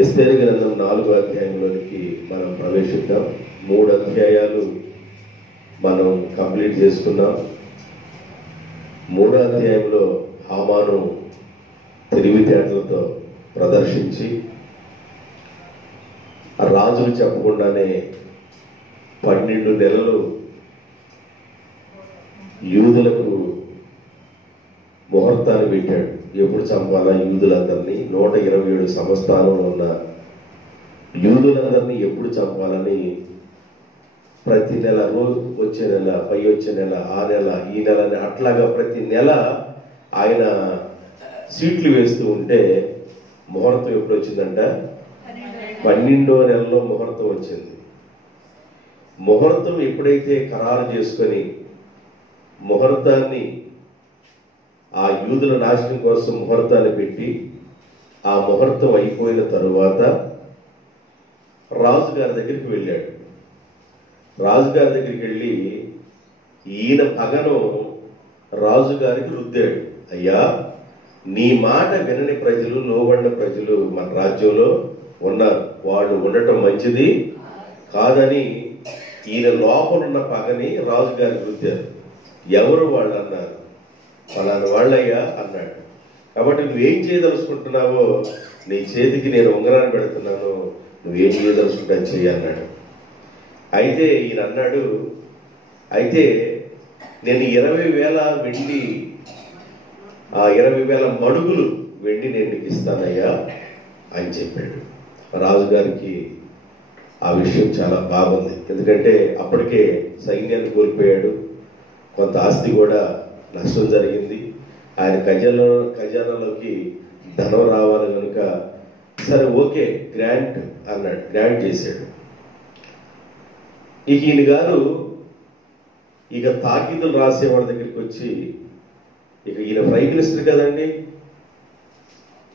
ఎస్తేరు గ్రంథం 4వ అధ్యాయంలోనికి మనం ప్రవేశిద్దాం. 3 అధ్యాయాలు మనం కంప్లీట్ చేసుకున్నాం. 3వ అధ్యాయంలో హామాను తెలివితేటలతో ప్రదర్శించి రాజులు చెప్పకుండానే 12 నెలలు యూదులకు ముహూర్తాన్ని పెట్టాడు. ఎప్పుడు చంపాలా యూదులందరినీ, 127 సంస్థానంలో ఉన్న యూదులందరినీ ఎప్పుడు చంపాలని ప్రతి నెల, రోజు వచ్చే నెల, పై వచ్చే నెల, ఆ నెల, ఈ నెల అని అట్లాగా ప్రతి నెల ఆయన సీట్లు వేస్తూ ఉంటే ముహూర్తం ఎప్పుడు వచ్చిందంట? 12వ నెలలో ముహూర్తం వచ్చింది. ముహూర్తం ఎప్పుడైతే ఖరారు చేసుకొని ముహూర్తాన్ని ఆ యూదుల నాశనం కోసం ముహూర్తాన్ని పెట్టి ఆ ముహూర్తం అయిపోయిన తరువాత రాజుగారి దగ్గరికి వెళ్ళాడు. రాజుగారి దగ్గరికి వెళ్ళి ఈయన పగను రాజుగారికి రుద్దాడు. అయ్యా, నీ మాట వినని ప్రజలు, లోబడిన ప్రజలు మన రాజ్యంలో ఉన్నారు, వాళ్ళు ఉండటం మంచిది కాదని ఈయన లోపలున్న పగని రాజుగారికి రుద్దారు. ఎవరు వాళ్ళు అన్నారు? ఫలానా వాళ్ళయ్యా అన్నాడు. కాబట్టి నువ్వేం చేయదలుచుకుంటున్నావో నీ చేతికి నేను ఉంగరాన్ని పెడుతున్నాను, నువ్వేం చేయదలుచుకుంటా చెయ్యి అన్నాడు. అయితే ఈయన అన్నాడు, అయితే నేను 20,000 వెండి, ఆ 20,000 మడుగులు వెండి నేను నీకు ఇస్తానయ్యా అని చెప్పాడు. రాజుగారికి ఆ విషయం చాలా బాగుంది. ఎందుకంటే అప్పటికే సైన్యాన్ని కోల్పోయాడు, కొంత ఆస్తి కూడా నష్టం జరిగింది. ఆయన ఖజానాలోకి ధనం రావాలి కనుక సరే ఓకే గ్రాంట్ అన్నాడు, గ్రాంట్ చేశాడు. ఇక ఈయన గారు ఇక తాకీదులు రాసేవాళ్ళ దగ్గరికి వచ్చి, ఇక ఈయన ప్రైమ్ మినిస్టర్ కదండి,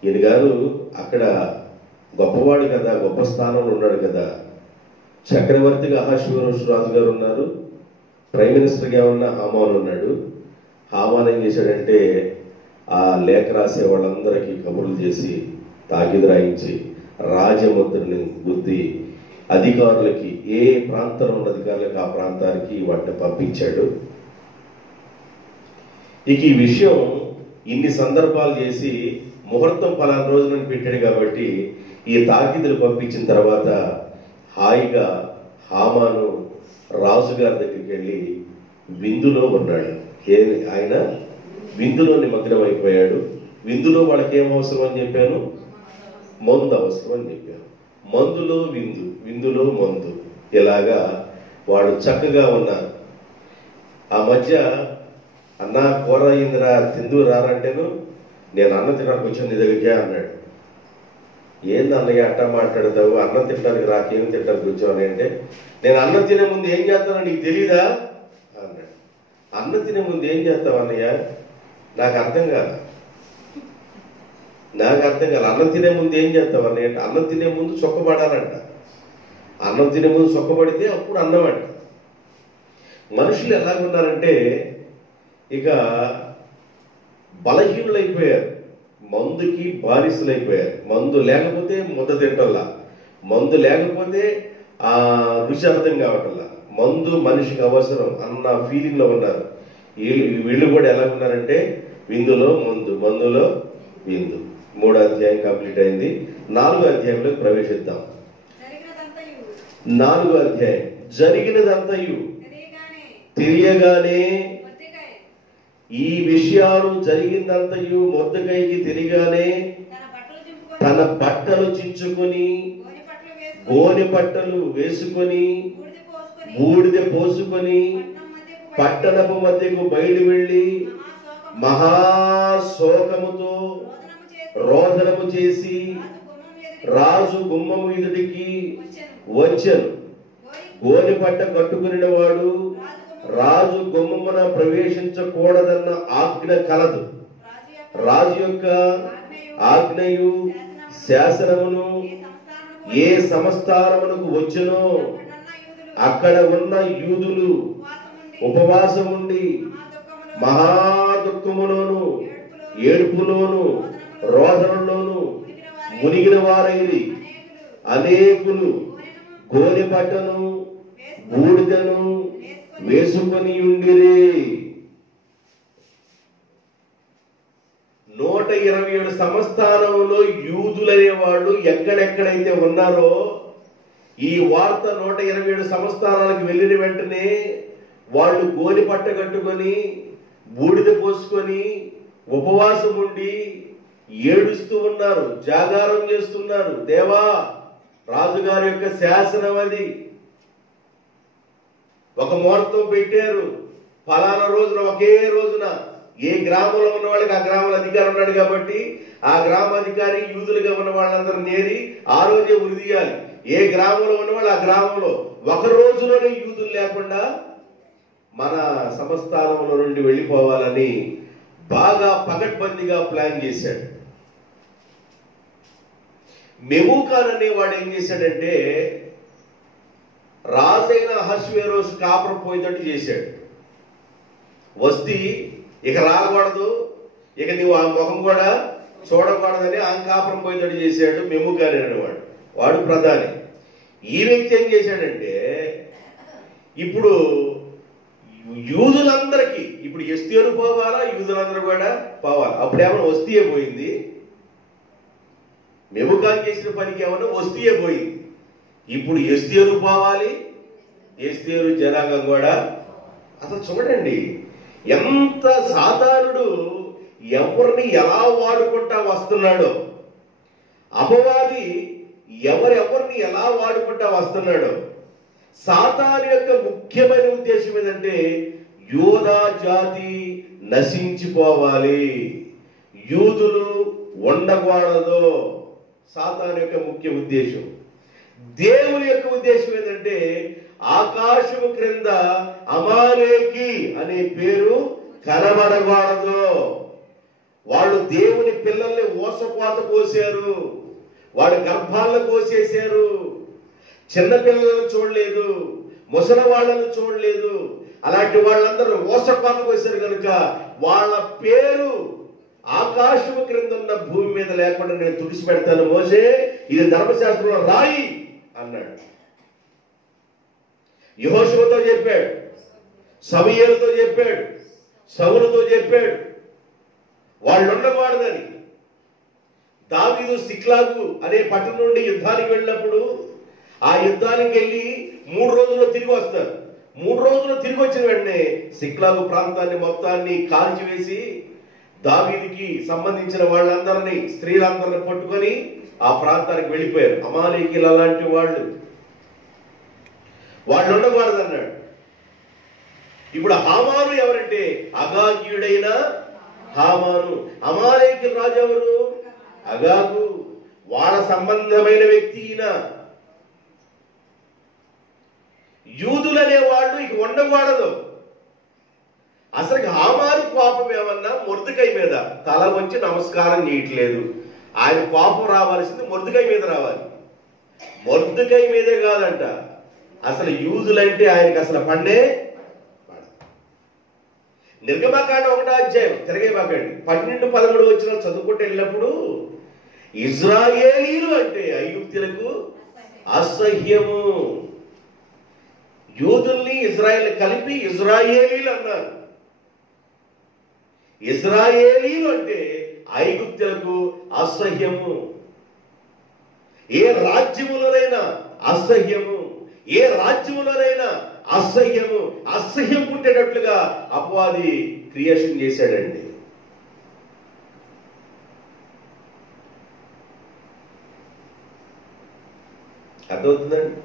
ఈయన గారు అక్కడ గొప్పవాడు కదా, గొప్ప స్థానంలో ఉన్నాడు కదా, చక్రవర్తిగా అహష్వేరోషు రాజు గారు ఉన్నారు, ప్రైమ్ మినిస్టర్గా ఉన్న హామాను ఉన్నాడు. హామాను ఏం చేశాడంటే ఆ లేఖ రాసే వాళ్ళందరికీ కబుర్లు చేసి తాకీదు రాయించి రాజముద్రని గుద్ది అధికారులకి, ఏ ప్రాంతంలో ఉన్న అధికారులకు ఆ ప్రాంతానికి వాటిని పంపించాడు. ఇక ఈ విషయం ఇన్ని సందర్భాలు చేసి ముహూర్తం పలానా రోజున పెట్టాడు కాబట్టి ఈ తాకీదులు పంపించిన తర్వాత హాయిగా హామాను రాజుగారి దగ్గరికి వెళ్ళి విందులో ఉన్నాడు. ఆయన విందులో నిమగ్నం అయిపోయాడు. విందులో వాళ్ళకి ఏం అవసరం అని చెప్పాను? మందు అవసరం అని చెప్పాను. మందులో విందు, విందులో మందు, ఇలాగా వాడు చక్కగా ఉన్నారు. ఆ మధ్య అన్నా కూర అయిందిరా, తిందు రారంటేను నేను అన్నం తినడానికి వచ్చాను నీ దగ్గరికే అన్నాడు. ఏంది అన్నయ్య అట్టా మాట్లాడతావు, అన్నం తినడానికి రాకేం తినడానికి వచ్చావు అంటే, నేను అన్నం తినే ముందు ఏం చేస్తానో నీకు తెలీదా అన్నాడు. అన్నం తినే ముందు ఏం చేస్తావు అన్నయ్య? నాకు అర్థం కాదు. అన్నం తినే ముందు ఏం చేస్తావు అన్నయ్య అంటే, అన్నం తినే ముందు చొక్కబడాలంట. అన్నం తినే ముందు చొక్కబడితే అప్పుడు అన్నం అంట. మనుషులు ఎలాగున్నారంటే ఇక బలహీనులైపోయారు, మందుకి బానిసలైపోయారు. మందు లేకపోతే ముద్ద తింటల్లా, మందు లేకపోతే ఆ రుచి అర్థం కావటల్లా, మందు మనిషికి అవసరం అన్న ఫీలింగ్ లో ఉన్నారు. వీళ్ళు కూడా ఎలా ఉన్నారంటే విందులో మందు, మందులో విందు. 3వ అధ్యాయం కంప్లీట్ అయింది. 4వ అధ్యాయంలోకి ప్రవేశిద్దాం. 4వ అధ్యాయం. జరిగినదంతయు తెలియగానే, ఈ విషయాలు జరిగిందంతయు మొర్దెకైకి తెలియగానే తన బట్టలు చించుకొని, గోనె పట్టలు వేసుకొని, బూడిద పోసుకొని పట్టణపు మధ్యకు బయలు వెళ్ళి మహాశోకముతో రోదనము చేసి రాజు గుమ్మము ఎదుటికి వచ్చెను. గోనె పట్ట కట్టుకుని వాడు రాజు గుమ్మమున ప్రవేశించకూడదన్న ఆజ్ఞ కలదు. రాజు యొక్క ఆజ్ఞయు శాసనమును ఏ సంస్థానమునకు వచ్చునో అక్కడ ఉన్న యూదులు ఉపవాసం ఉండి మహా దుఃఖములోను, ఏడుపులోను, రోదనలోను మునిగిన వారైంది. అనేకులు గోనె పట్టను బూడిదను వేసుకొని ఉండిరి. 127 సంస్థానంలో యూదులనే వాళ్ళు ఎక్కడెక్కడైతే ఉన్నారో ఈ వార్త 127 సంస్థానాలకు వెళ్ళిన వెంటనే వాళ్ళు గోని పట్ట కట్టుకొని బూడిద పోసుకొని ఉపవాసం ఉండి ఏడుస్తూ ఉన్నారు, జాగారం చేస్తున్నారు. దేవా, రాజుగారి యొక్క శాసనం అది. ఒక ముహూర్తం పెట్టారు. ఫలానా రోజున ఒకే రోజున ఏ గ్రామంలో ఉన్న వాళ్ళకి ఆ గ్రామాల అధికారి ఉన్నాడు కాబట్టి ఆ గ్రామాధికారి యూదులుగా ఉన్న వాళ్ళందరూ నేరి ఆ రోజే ఉరిదీయాలి. ఏ గ్రామంలో ఉన్న వాళ్ళు ఆ గ్రామంలో ఒక రోజులోనే యూదులు లేకుండా మన సంస్థానంలో నుండి వెళ్ళిపోవాలని బాగా పగడ్బందీగా ప్లాన్ చేశాడు. మెమూకాన్ అనేవాడు ఏం చేశాడంటే రాజైన అహష్వేరోషు కాపురం పోయేటట్టు చేశాడు. వస్తీ ఇక రాకూడదు, ఇక నువ్వు ఆ ముఖం కూడా చూడకూడదని ఆ కాపురం పోయేటట్టు చేశాడు మెమూకాన్ అనేవాడు. వాడు ప్రధాని. ఈ వ్యక్తి ఏం చేశాడంటే ఇప్పుడు యూదులందరికీ ఇప్పుడు ఎస్తేరు పోవాలా, యూదులందరూ కూడా పోవాలా. అప్పుడేమన్నా వస్తీయే పోయింది. మెమూకాన్ చేసిన పనికి ఏమన్నా వస్తీయే పోయింది. ఇప్పుడు ఎస్తేరు పోవాలి, ఎస్తేరు జనాంగం కూడా. అసలు చూడండి ఎంత సాధారణుడు ఎవరిని ఎలా వాడుకుంటా వస్తున్నాడో, అపవాది ఎవరెవరిని ఎలా వాడుకుంటా వస్తున్నాడో. సాతాను యొక్క ముఖ్యమైన ఉద్దేశం ఏంటంటే యూదా జాతి నశించిపోవాలి, యూదులు ఉండకూడదు. సాతాను యొక్క ముఖ్య ఉద్దేశం. దేవుని యొక్క ఉద్దేశం ఏంటంటే ఆకాశము క్రింద అమాలేకి అనే పేరు కనబడకూడదు. వాళ్ళు దేవుని పిల్లల్ని ఓసపాత కోసారు, వాడి గర్భాలను కోసేశారు. చిన్న పిల్లలను చూడలేదు, ముసలి వాళ్ళను చూడలేదు. అలాంటి వాళ్ళందరూ ఓసపాత కోసారు కనుక వాళ్ళ పేరు ఆకాశము క్రింద ఉన్న భూమి మీద లేకుండా నేను తుడిచిపెడతాను. మోసే ఇది ధర్మశాస్త్రంలో రాయి అన్నాడు. యెహోషువతో చెప్పాడు, సమూయేలుతో చెప్పాడు, సౌలుతో చెప్పాడు వాళ్ళు ఉండకూడదని. దావీదు సిక్లాగు అనే పట్టణం నుండి యుద్ధానికి వెళ్ళినప్పుడు ఆ యుద్ధానికి వెళ్ళి 3 రోజుల్లో తిరిగి వస్తారు. 3 రోజుల్లో తిరిగి వచ్చిన వెంటనే సిక్లాగు ప్రాంతాన్ని మొత్తాన్ని కాల్చివేసి దావీదుకి సంబంధించిన వాళ్ళందరినీ స్త్రీలందరినీ పట్టుకొని ఆ ప్రాంతానికి వెళ్ళిపోయారు. అమాలేకీలు అలాంటి వాళ్ళు ఉండకూడదు అన్నాడు. ఇప్పుడు హామాను ఎవరంటే అగాగీయుడైన హామాను. అమాలేకీల రాజు ఎవరు? అగాగు. వాళ్ళ సంబంధమైన వ్యక్తి ఈయన. యూదులనే వాళ్ళు ఇక ఉండకూడదు. అసలు హామాను కోపం ఏమన్నా మొర్దెకై మీద తల వంచి నమస్కారం చేయట్లేదు. ఆయన కోపం రావాల్సింది మొర్దెకై మీద రావాలి. మొర్దెకై మీదే కాదంట, అసలు యూదులంటే ఆయనకి అసలు పన్నే. నిర్గమకాండం 1వ అధ్యాయం తిరగేబాకండి 12-13 వచ్చిన చదువుకుంటూ వెళ్ళినప్పుడు ఇజ్రాయేలీలు అంటే ఐగుప్తీయులకు అసహ్యము. యూదుల్ని ఇజ్రాయేల్ కలిపి ఇజ్రాయేలీలు అన్నారు. ఇజ్రాయేలీలు అంటే ఐగుప్తీయులకు అసహ్యము. ఏ రాజ్యములోనైనా అసహ్యము, ఏ రాజ్యములోనైనా అసహ్యము. అసహ్యం పుట్టేటట్లుగా అపవాది క్రియేషన్ చేశాడండి. అర్థమవుతుందండి?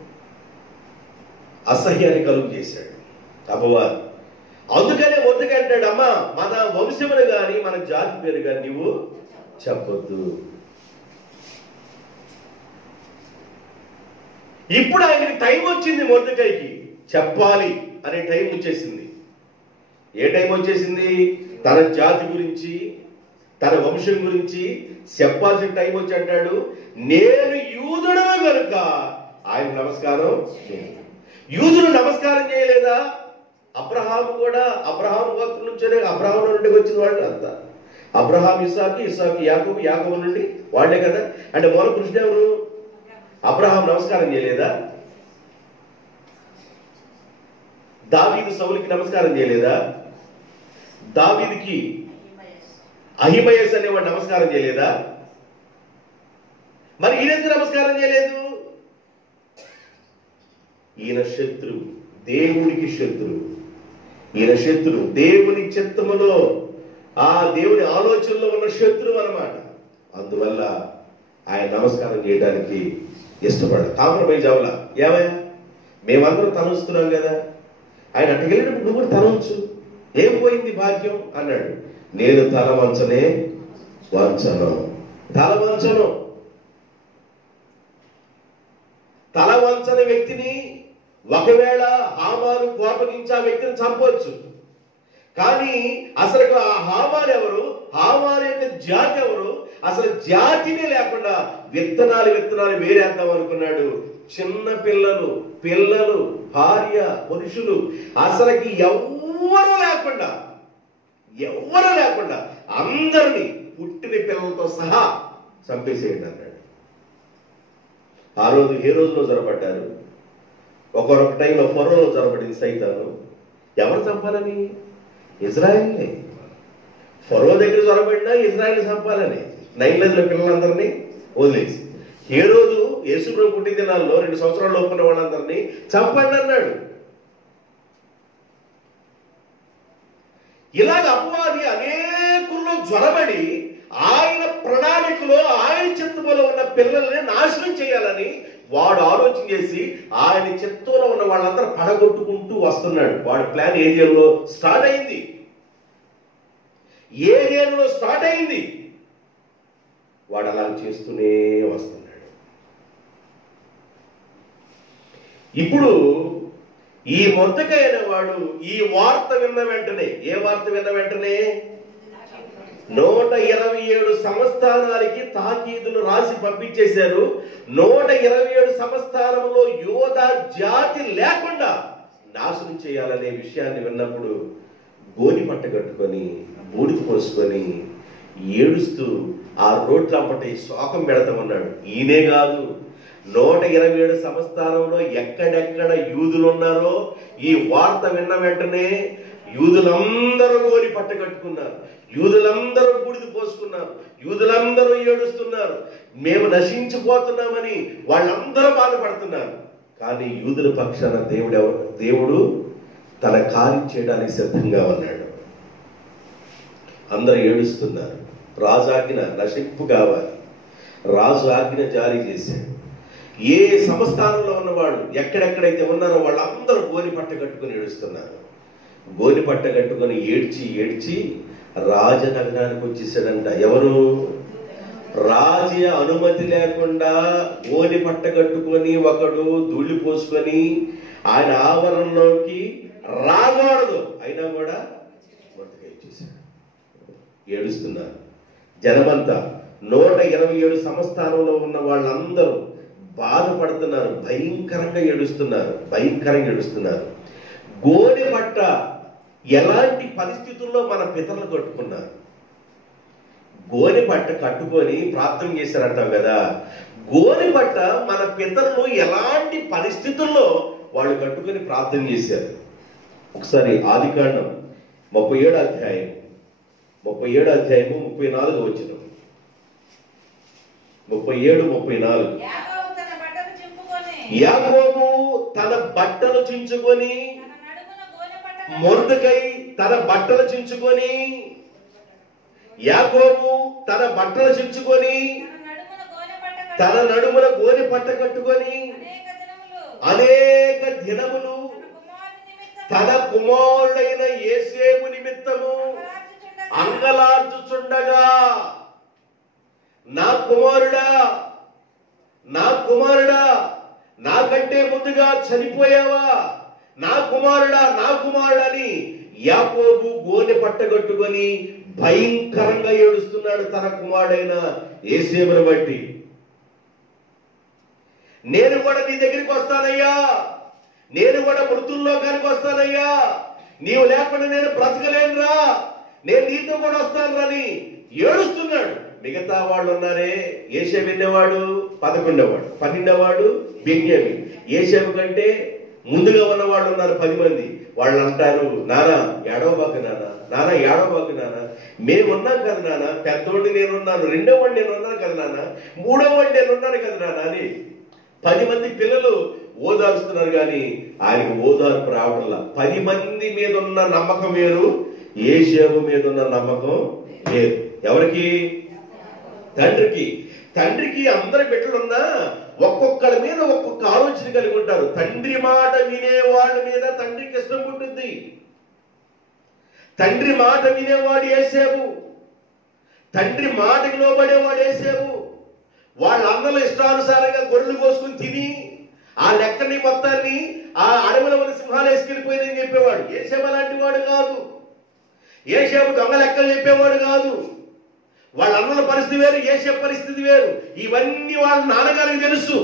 అసహ్యాన్ని కలుగు చేశాడు అపవాది. అందుకనే వద్దుకంటాడు, అమ్మా మన వంశమును గాని మన జాతి పేరు గాని నీవు చెప్పొద్దు. ఇప్పుడు ఆయనకి టైం వచ్చింది, మొర్దెకైకి చెప్పాలి అనే టైం వచ్చేసింది. ఏ టైం వచ్చేసింది? తన జాతి గురించి, తన వంశం గురించి చెప్పాల్సిన టైం వచ్చి అంటాడు, నేను యూదుడు కనుక ఆయన నమస్కారం చేయాలి. యూదులు నమస్కారం చేయలేదా? అబ్రహాము కూడా అబ్రహాము గోత్రం నుంచే, అబ్రహాము నుండి వచ్చిన వాళ్ళు అంతా. అబ్రహాం ఇస్సాకు, ఇస్సాకు యాకోబు, యాకోబు నుండి వాళ్లే కదా. అంటే మూల పురుషుడు ఎవరు? అబ్రహాం నమస్కారం చేయలేదా? దావీదు సౌలుకి నమస్కారం చేయలేదా? దావీదుకి అహిమయస్ అనేవాడు నమస్కారం చేయలేదా? మరి ఈయనెందుకు నమస్కారం చేయలేదు? ఈయన శత్రువు, దేవునికి శత్రువు. ఈయన శత్రువు, దేవుని చిత్తములో ఆ దేవుని ఆలోచనలో ఉన్న శత్రువు అన్నమాట. అందువల్ల ఆయన నమస్కారం చేయడానికి ఇష్టపడ కాంప్రమైజ్ అవ్వాల. ఏమయ్యా, మేమందరం తలంచుతున్నాం కదా, ఆయన అట్టుకెళ్ళినప్పుడు నువ్వు కూడా తలంచు, ఏం పోయింది భాగ్యం అన్నాడు. నేను తల వంచనే వంచను, తల వంచను. తల వంచని వ్యక్తిని ఒకవేళ హామాను కోపగించి ఆ వ్యక్తిని చంపవచ్చు. కానీ అసలు ఆ హామాను ఎవరు, హామాను యొక్క జాతి ఎవరు, అసలు జాతినే లేకుండా విత్తనాలు వేరేద్దాం అనుకున్నాడు. చిన్న పిల్లలు, భార్య, పురుషులు, అసలుకి ఎవ్వరూ లేకుండా అందరినీ పుట్టిన పిల్లలతో సహా చంపేసేయండి అన్నాడు. ఆ రోజు ఏ రోజులో జొరబడ్డారు? ఒకరొక టైంలో ఫరోలో జొరబడింది సైతాను. ఎవరు చంపాలని? ఇజ్రాయిల్ని. ఫరో దగ్గర జొరబడినా ఇజ్రాయిల్ని చంపాలని నైల్ నదిలో పిల్లలందరినీ వదిలేసి, ఏ రోజు యేసుప్రభు పుట్టిన దినాల్లో 2 సంవత్సరాల లోపున్న వాళ్ళందరినీ చంపండి అన్నాడు. ఇలాగ అపవాది అనేకుల్లో జ్వరబడి ఆయన ప్రణాళికలో, ఆయన చిత్తములో ఉన్న పిల్లల్ని నాశనం చేయాలని వాడు ఆలోచన చేసి ఆయన చిత్తంలో ఉన్న వాళ్ళందరూ పడగొట్టుకుంటూ వస్తున్నాడు. వాడి ప్లాన్ ఏరియాలో స్టార్ట్ అయింది. వాడు అలా చేస్తూనే వస్తున్నాడు. ఇప్పుడు ఈ మొర్దెకై అనేవాడు ఈ వార్త విన్న వెంటనే, ఏ వార్త విన్న వెంటనే 127 సంస్థానాలకి తాకీదులు రాసి పంపించేశారు. 127 సంస్థానంలో యోధా జాతి లేకుండా నాశనం చేయాలనే విషయాన్ని విన్నప్పుడు గోని పట్ట కట్టుకొని, బూడిద పోసుకొని, ఏడుస్తూ ఆ రోడ్లంపటి శోకం పెడతామన్నాడు. ఈయనే కాదు, 127 సంస్థానంలో ఎక్కడెక్కడ యూదులు ఉన్నారో ఈ వార్త విన్న వెంటనే యూదులందరూ గోని పట్ట కట్టుకున్నారు, యూదులందరూ బూడిద పోసుకున్నారు, యూదులందరూ ఏడుస్తున్నారు. మేము నశించిపోతున్నామని వాళ్ళందరూ బాధపడుతున్నారు. కానీ యూదుల పక్షాన దేవుడు తన కార్యం చేయడానికి సిద్ధంగా ఉన్నాడు. అందరూ ఏడుస్తున్నారు. రాజు ఆజ్ఞ నశింపు కావాలి. రాజు ఆజ్ఞ జారీ చేశాడు. ఏ సంస్థానంలో ఉన్నవాళ్ళు ఎక్కడెక్కడైతే ఉన్నారో వాళ్ళందరూ గోని పట్ట కట్టుకుని ఏడుస్తున్నారు. గోని పట్ట కట్టుకుని ఏడ్చి రాజనగరానికి వచ్చేసాడంట. ఎవరు? రాజు అనుమతి లేకుండా గోని పట్ట కట్టుకొని ఒకడు ధూళి పోసుకొని ఆయన ఆవరణలోకి రాకూడదు, అయినా కూడా మొదటిగా ఇచ్చేసాడు. ఏడుస్తున్నారు జనమంతా. 127 సంస్థానంలో ఉన్న వాళ్ళందరూ బాధపడుతున్నారు, భయంకరంగా ఏడుస్తున్నారు. గోనె పట్ట ఎలాంటి పరిస్థితుల్లో మన పితరులు కట్టుకున్నారు? గోనె పట్ట కట్టుకొని ప్రార్థన చేశారంటాం కదా. గోనె పట్ట మన పితరులు ఎలాంటి పరిస్థితుల్లో వాళ్ళు కట్టుకొని ప్రార్థన చేశారు? ఒకసారి ఆదికాండం 37వ అధ్యాయం 34వ వచనం. 37-34. యాకోబు తన బట్టలు చించుకొని, మొర్దెకై తన బట్టలు చించుకొని, యాకోబు తన బట్టలు చించుకొని తన నడుమున గోనె పట్ట కట్టుకొని అనేక దినములు తన కుమారుడైన యేసేపు నిమిత్తము అంగలార్చుచుండగా, నా కుమారుడా నాకంటే ముందుగా చనిపోయావా, నా కుమారుడని యాకోబు గోనె పట్టగట్టుకొని భయంకరంగా ఏడుస్తున్నాడు తన కుమారుడైన యేసేపును బట్టి. నేను కూడా నీ దగ్గరికి వస్తానయ్యా, నేను కూడా మృతుల్లోకానికి వస్తానయ్యా, నీవు లేకుండా నేను బ్రతకలేనురా, నేను నీతో కూడా వస్తాను అని ఏడుస్తున్నాడు. మిగతా వాళ్ళు ఉన్నారే, యేషేవు ఎన్నేవాడు? 11వ వాడు. 12వ వాడు బెన్యామీను. యేషేవు కంటే ముందుగా ఉన్న వాళ్ళు ఉన్నారు 10 మంది. వాళ్ళు అంటారు, నానా ఏడవబాకు నాన్న, నాన్న ఏడవబాకు నాన్న, మేమున్నాం కదా నాన్న, పెద్దోడిని నేనున్నాను, 2వ వాడిని నేనున్నాను కదా నాన్న, 3వ వాడిని నేనున్నాను కదా నాన్న అని 10 మంది పిల్లలు ఓదార్స్తున్నారు. కానీ ఆయనకు ఓదార్పు రావడంలా. 10 మంది మీద ఉన్న నమ్మకం వేరు, యేషేవు మీద ఉన్న నమ్మకం వేరు. ఎవరికి? తండ్రికి. తండ్రికి అందరి బిడ్డలున్నా ఒక్కొక్కరి మీద ఒక్కొక్క ఆలోచన కలిగి ఉంటారు. తండ్రి మాట వినే వాళ్ళ మీద తండ్రికి ఇష్టం ఉంటుంది. తండ్రి మాట వినేవాడు యేషేవు, తండ్రి మాటకి లోబడేవాడు యేషేవు. వాళ్ళ అన్నలు ఇష్టానుసారంగా గొర్రెలు కోసుకుని తిని ఆ లెక్కని మొత్తాన్ని ఆ అడవుల వల్ల సింహాలు వేసుకెళ్ళిపోయిందని చెప్పేవాడు. యేషేవు అలాంటి వాడు కాదు. యేషేవు దొంగ లెక్కలు చెప్పేవాడు కాదు. వాళ్ళ అన్నల పరిస్థితి వేరు, యేషేవు పరిస్థితి వేరు. ఇవన్నీ వాళ్ళ నాన్నగారికి తెలుసు.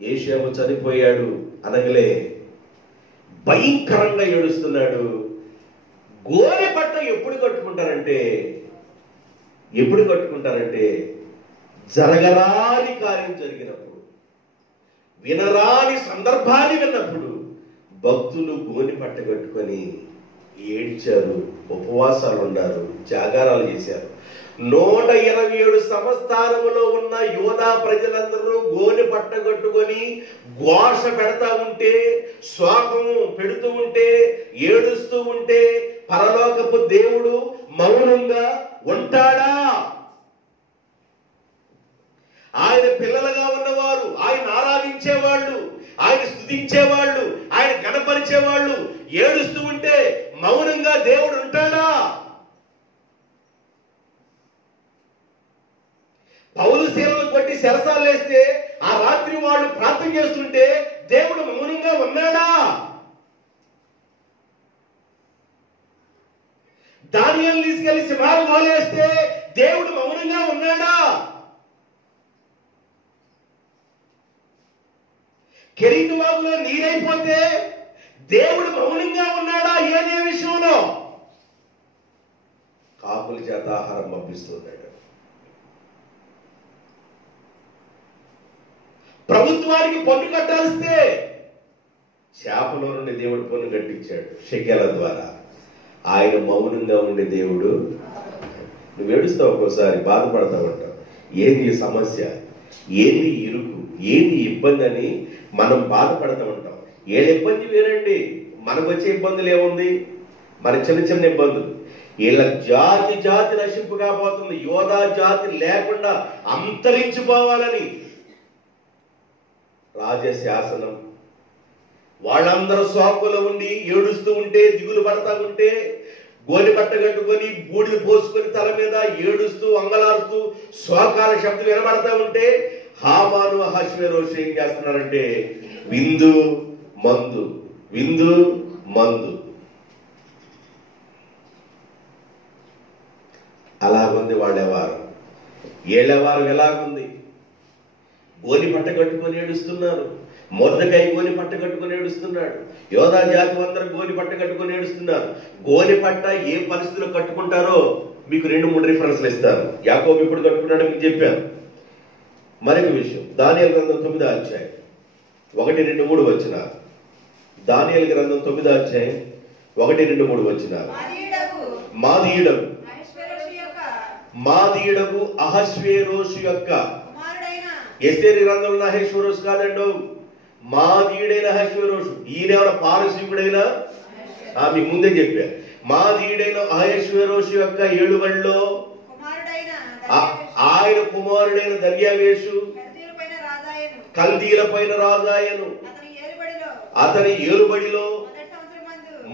యేషేవు చనిపోయాడు అనగలే భయంకరంగా ఏడుస్తున్నాడు. గోనె పట్ట ఎప్పుడు కట్టుకుంటారంటే జరగరాని కార్యం జరిగినప్పుడు, వినరాని సందర్భాన్ని విన్నప్పుడు భక్తులు గోనె పట్ట కట్టుకొని ఏడ్చారు, ఉపవాసాలు ఉన్నారు, జాగారాలు చేశారు. 127 సంస్థానములో ఉన్న యోధా ప్రజలందరూ గోనె పట్ట కట్టుకొని ఘోష పెడతా ఉంటే, శోకము పెడుతూ ఉంటే, ఏడుస్తూ ఉంటే పరలోకపు దేవుడు మౌనంగా ఉంటాడా? ఆయన పిల్లలుగా ఉన్నవారు, ఆయన ఆరాధించేవాళ్ళు, ఆయన స్తుతించేవాళ్ళు, ఆయన గణపరిచేవాళ్ళు ఏడుస్తూ ఉంటే మౌనంగా దేవుడు ఉంటాడా? పౌలు శీలను కొట్టి శరసాలు వేస్తే ఆ రాత్రి వాళ్ళు ప్రార్థన చేస్తుంటే దేవుడు మౌనంగా ఉన్నాడా? దానియేలు తీసుకెళ్లి సింహాలు వదిలేస్తే దేవుడు మౌనంగా ఉన్నాడా? కెరీతు వాగులో నీరైపోతే దేవుడు మౌనంగా ఉన్నాడా? ఏదే విషయంలో? కాపుల చేత ఆహారం పంపిస్తున్నాడు. ప్రభుత్వానికి పన్ను కట్టాల్స్తే శాపలో నుండి దేవుడు పన్ను కట్టించాడు షెకెల ద్వారా. ఆయన మౌనంగా ఉండే దేవుడు. నువ్వు ఏడుస్తావు, ఒక్కోసారి బాధపడతా ఉంటావు. ఏంది సమస్య, ఏంది ఇరుకు, ఏంది ఇబ్బంది అని మనం బాధపడతా ఉంటాం. ఏళ్ళ ఇబ్బంది వేరండి, మనకు వచ్చే ఇబ్బందులు ఏముంది? మన చిన్న చిన్న ఇబ్బందులు. వీళ్ళ జాతి నశింపు కాబోతుంది. యోధా జాతి లేకుండా అంతరించిపోవాలని రాజశాసనం. వాళ్ళందరూ శోకలో ఉండి ఏడుస్తూ ఉంటే, దిగులు పడతా ఉంటే, గోలి పట్ట కట్టుకొని బూడిద పోసుకొని తల మీద ఏడుస్తూ అంగలారుస్తూ శోకాల శబ్దం వినబడతా ఉంటే హామాను అహష్వేరోషు ఏం చేస్తున్నారంటే విందు మందు. అలాగుంది వాళ్ళెవారు. ఏళ్ళెవారు ఎలాగుంది? గోని పట్ట కట్టుకొని ఏడుస్తున్నారు. మొర్దెకై గోని పట్ట కట్టుకొని ఏడుస్తున్నాడు. యోధా జాతి అందరూ గోని పట్ట కట్టుకొని ఏడుస్తున్నారు. గోని పట్ట ఏ పరిస్థితిలో కట్టుకుంటారో మీకు 2-3 రిఫరెన్స్లు ఇస్తాను. యాకోబు ఇప్పుడు కట్టుకున్నాడో మీకు చెప్పాను. మరొక విషయం, దానియేలు గ్రంథం 9వ అధ్యాయం 1-2-3 వచనాలు. దానియేలు గ్రంథం 9వ అధ్యాయం 1-2-3 వచనాలు. మాదీయుడగు అహష్వేరోషు యొక్క ఎస్తేరు గ్రంథంలో అహష్వేరోషు కాదండు, మాదీయుడైన అహష్వేరోషు. ఈయన పారసీకుడైన, మీకు ముందే చెప్పా, మాదీయుడైన అహష్వేరోషు యొక్క 7 బళ్ళలో ఆయన కుమారుడైన దర్యావేషు కల్దీల పైన రాజాయను. అతని ఏలుబడిలో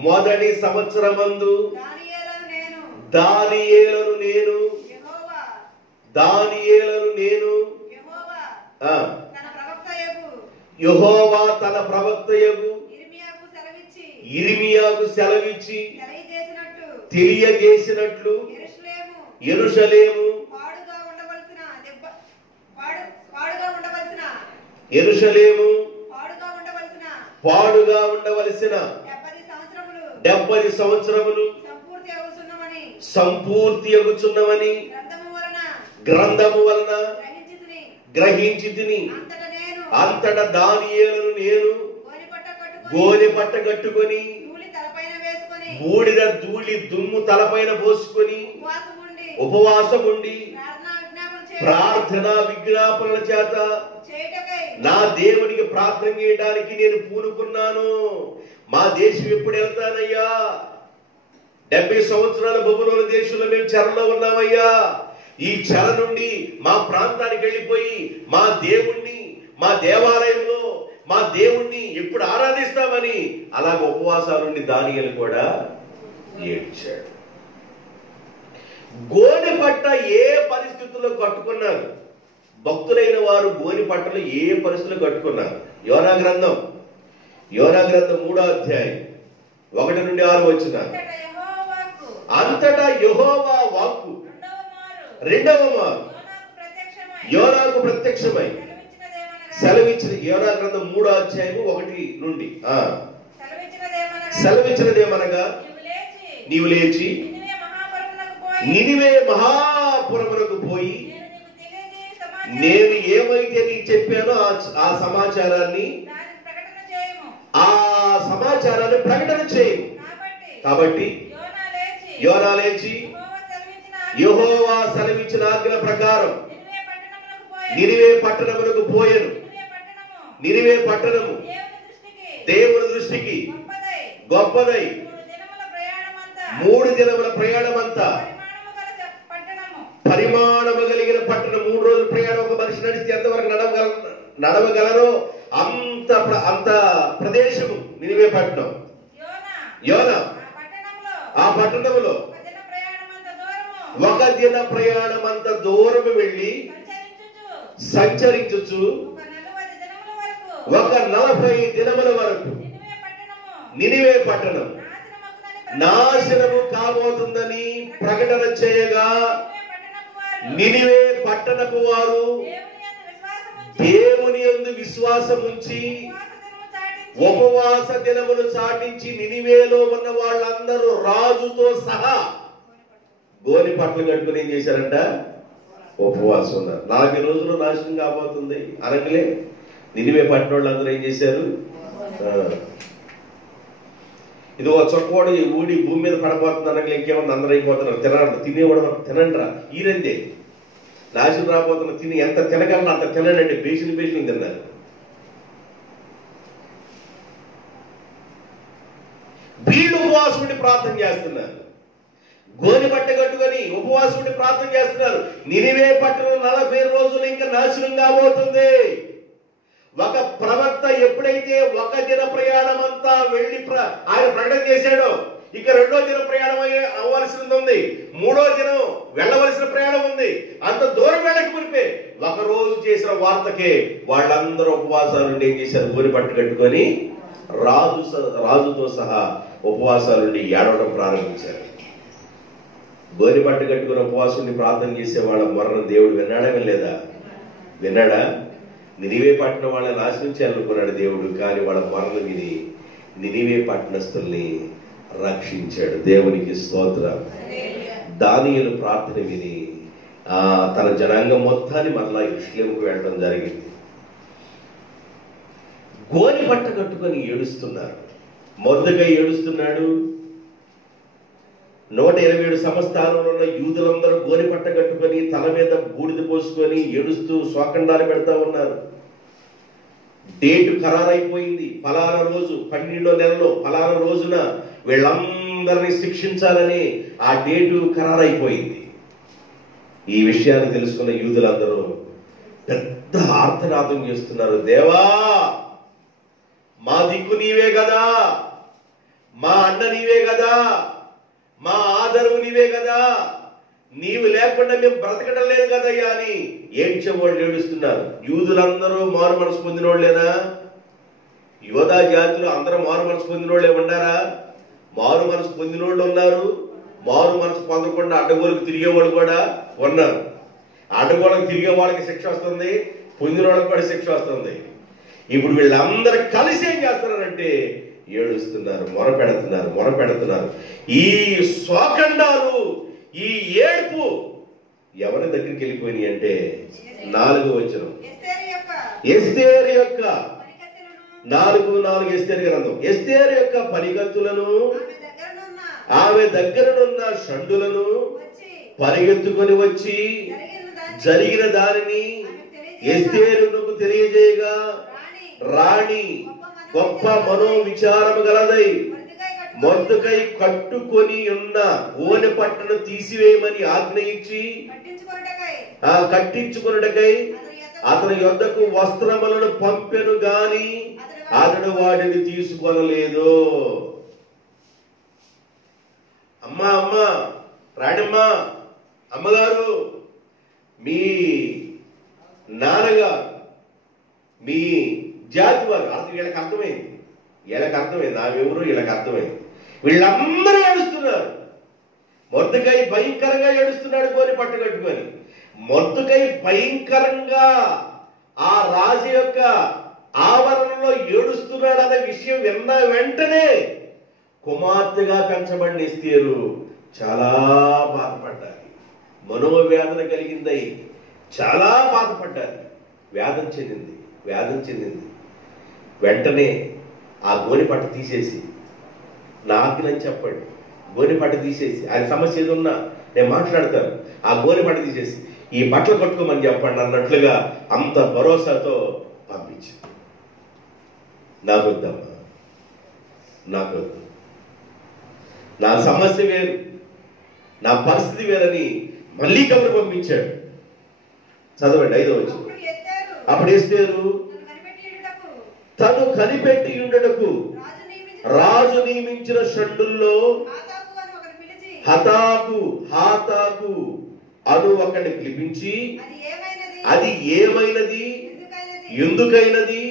మొదటి సంవత్సరమందు దానియేలును నేను యెహోవా తన ప్రవక్తయగు ఇర్మియాకు సెలవిచ్చి తెలియజేసినట్లు యెరూషలేము పాడుగా ఉండవలసిన 70 సంవత్సరములు సంపూర్తి అగుచున్నవని గ్రంథము వలన గ్రహించితిని. అంతట దానియేలును నేను గోనె పట్ట కట్టుకొని బూడిద ధూళి దుమ్ము తలపైన పోసుకొని ఉపవాసముండి ప్రార్థన విజ్ఞాపనల చేత నా దేవునికి ప్రార్థన చేయడానికి నేను పూనుకున్నాను. మా దేశం ఎప్పుడు వెళ్తానయ్యా? 70 సంవత్సరాల బబులోను దేశంలో మేము చెరలో ఉన్నామయ్యా. ఈ చెర నుండి మా ప్రాంతానికి వెళ్ళిపోయి మా దేవుణ్ణి, మా దేవాలయంలో మా దేవుణ్ణి ఎప్పుడు ఆరాధిస్తామని అలాగ ఉపవాసాల నుండి దానియేలు కూడా ఏడ్చాడు. గోనె పట్ట ఏ పరిస్థితుల్లో కట్టుకున్నారు? భక్తులైన వారు గోనె పట్టలు ఏ పరిస్థితుల్లో కట్టుకున్నారు? యోనా గ్రంథం 3వ అధ్యాయం 1 నుండి 6 వచనాలు. అంతటా యెహోవా వాక్కు రెండవ మారు యోనాకు ప్రత్యక్షమై సెలవిచ్చిన, యోనా గ్రంథం 3వ అధ్యాయం 1 నుండి సెలవిచ్చినదేమనగా, నీవు లేచి నినివే మహాపురమునకు పోయి నేను ఏమైతే నీకు చెప్పానో ఆ సమాచారాన్ని ప్రకటన చేయము. కాబట్టి యోనా లేచి యెహోవా సెలవిచ్చిన ఆజ్ఞ ప్రకారం నినివే పట్టణమునకు పోయెను. నినివే పట్టణము దేవుని దృష్టికి గొప్పదై 3 దినముల ప్రయాణమంతా పరిమాణము కలిగిన పట్టణం. 3 రోజుల ప్రయాణం ఒక మనిషి నడిచి ఎంతవరకు నడవగలరో అంత ప్రదేశము నినివే పట్టణం. యోనా ఆ పట్టణములో 1 దిన ప్రయాణమంత దూరము వెళ్ళి సంచరించుచు 40 దినముల వరకు నినివే పట్టణం నాశనము కాబోతుందని ప్రకటన చేయగా, నినివే పట్టణపు వారు దేవుని యందు విశ్వాసముంచి ఉపవాస దినములు చాటించి నినివేలో ఉన్న వాళ్ళందరూ రాజుతో సహా గోని పట్టలు కట్టుకుని ఏం చేశారంట? ఉపవాసం ఉన్నారు. 40 రోజులు నాశనం కాబోతుంది అనగలే నినివే పట్టిన వాళ్ళందరూ ఏం చేశారు? ఇది ఒక చొక్కోడు ఊడి భూమి మీద పడబోతుంది అనగలే ఇంకేమన్నా అందరూ అయిపోతున్నారు. తినేవాడు తినండిరా ఈరందే నాశనం రాబోతున్న తిని ఎంత తినగలరా అంత తినండి. బేసిన తిన్నారు. వీళ్ళు ఉపవాసం ఉండి ప్రార్థన చేస్తున్నారు. గోని బట్ట కట్టుకొని ఉపవాసం ఉండి ప్రార్థన చేస్తున్నారు. నినివే పట్టణం 40 రోజులు ఇంకా నాశనం కాబోతుంది. ఒక ప్రవక్త ఎప్పుడైతే 1 దిన ప్రయాణం అంతా వెళ్ళి ఆయన ప్రకటన చేశాడో, ఇక 2వ దిన ప్రయాణం అవ్వాల్సింది ఉంది, 3వ దినం వెళ్ళవలసిన ప్రయాణం ఉంది. అంత దూరం వెళ్ళక మునిపే 1 రోజు చేసిన వార్తకే వాళ్ళందరూ ఉపవాసాలు నుండి ఏం చేశారు? గోని బట్ట కట్టుకొని రాజుతో సహా ఉపవాసాల నుండి ఏడవడం ప్రారంభించారు. గోని బట్ట కట్టుకుని ఉపవాసం నుండి ప్రార్థన చేసే వాళ్ళ మొరను దేవుడు విన్నాడా? వినలేదా? విన్నాడా? నినివే పట్టణ వాళ్ళని నాశనం చేయాలనుకున్నాడు దేవుడు. కానీ వాళ్ళ మొరను విని నినివే పట్టణస్తుల్ని రక్షించాడు. దేవునికి స్తోత్రం. దానియేలు ప్రార్థన విని తన జనాంగం మొత్తాన్ని మరలా యెరూషలేముకు వెళ్ళడం జరిగింది. గోని బట్ట కట్టుకొని ఏడుస్తున్నారు. మొర్దెకై ఏడుస్తున్నాడు. 127 సంస్థానంలో ఉన్న యూదులందరూ గోని పట్ట కట్టుకొని తల మీద బూడిద పోసుకొని ఏడుస్తూ శోకండాలు పెడతా ఉన్నారు. డేటు ఖరారైపోయింది. ఫలానా రోజు 12వ నెలలో ఫలానా రోజున వీళ్ళందరినీ శిక్షించాలని ఆ డేటు ఖరారైపోయింది. ఈ విషయాన్ని తెలుసుకున్న యూదులందరూ పెద్ద ఆర్తనాదం చేస్తున్నారు. దేవా, మా దిక్కు నీవే కదా, మా అన్న నీవే కదా, మా ఆదరవు నీవే కదా, నీవు లేకుండా మేము బ్రతకడం లేదు కదయ్యా అని ఏడ్చేవాళ్ళు ఏడుస్తున్నారు. యూదులందరూ మారు మనసు పొందిన వాళ్ళేనా? యోధా జాతిలో అందరూ మారు మనసు పొందిన వాళ్ళే ఉన్నారా? మారు మనసు పొందిన వాళ్ళు ఉన్నారు. మారు మనసు పొందకుండా అడ్డగోలకు తిరిగేవాడు కూడా ఉన్నారు. అడ్డగోలకు తిరిగే వాళ్ళకి శిక్ష వస్తుంది, పొందిన వాళ్ళకి కూడా శిక్ష వస్తుంది. ఇప్పుడు వీళ్ళందరూ కలిసి ఏం చేస్తున్నారంటే ఏడుస్తున్నారు, మొరపెడుతున్నారు. ఈ శోకండాలు ఈ ఏడుపు ఎవరి దగ్గరికి వెళ్ళిపోయినాయి అంటే 4వ వచనం, ఎస్తేరు యొక్క 4:4 ఎస్తేరు గ్రంథం, ఎస్తేరు యొక్క పనిగత్తులను ఆమె దగ్గరనున్న షండులను పరిగెత్తుకొని వచ్చి జరిగిన దానిని ఎస్తేరునకు తెలియజేయగా రాణి గొప్ప మనోవిచారము గలదై మొర్దెకై కట్టుకొని ఉన్న గోనె పట్టను తీసివేయమని ఆజ్ఞ ఇచ్చి కట్టించుకొనుటకై అతని యొద్దకు వస్త్రములను పంపెను గాని అతడు వాటిని తీసుకొనలేదు. అమ్మా అమ్మా రాణమ్మా, అమ్మగారు, మీ నాన్నగారు, మీ జాతి వారు, అసలు వీళ్ళకి అర్థమైంది నావెవరు వీళ్ళకి అర్థమైంది. వీళ్ళందరూ ఏడుస్తున్నారు. మొర్దెకై భయంకరంగా ఏడుస్తున్నాడు గోనె పట్టు కట్టుకొని. మొర్దెకై భయంకరంగా ఆ రాజు యొక్క ఆవరణలో ఏడుస్తున్నాడు అనే విషయం విన్న వెంటనే కుమార్తెగా పెంచబడిన ఎస్తేరు చాలా బాధపడ్డారు. మనోవేదన కలిగిందై చాలా బాధపడ్డారు. వేదన చెందింది. వెంటనే ఆ గోనె పట్టు తీసేసి, నాకునని చెప్పండి, గోనె పట్టు తీసేసి, ఆయన సమస్య ఏది ఉన్నా నేను మాట్లాడతాను, ఆ గోనె పట్టు తీసేసి ఈ బట్టలు కట్టుకోమని చెప్పండి అన్నట్లుగా అంత భరోసాతో పంపించి, నాకొద్దమ్మా, నాకొద్దు, నా సమస్య వేరు, నా పరిస్థితి వేరని మళ్ళీ కబురు పంపించాడు. చదవండి 5వ వచనం. అప్పుడు ఎస్తేరు తను కనిపెట్టి ఉండటకు రాజు నియమించిన షండుల్లో హాతాకు అను ఒకరిని పిలిపించి అది ఏమైనది ఎందుకైనది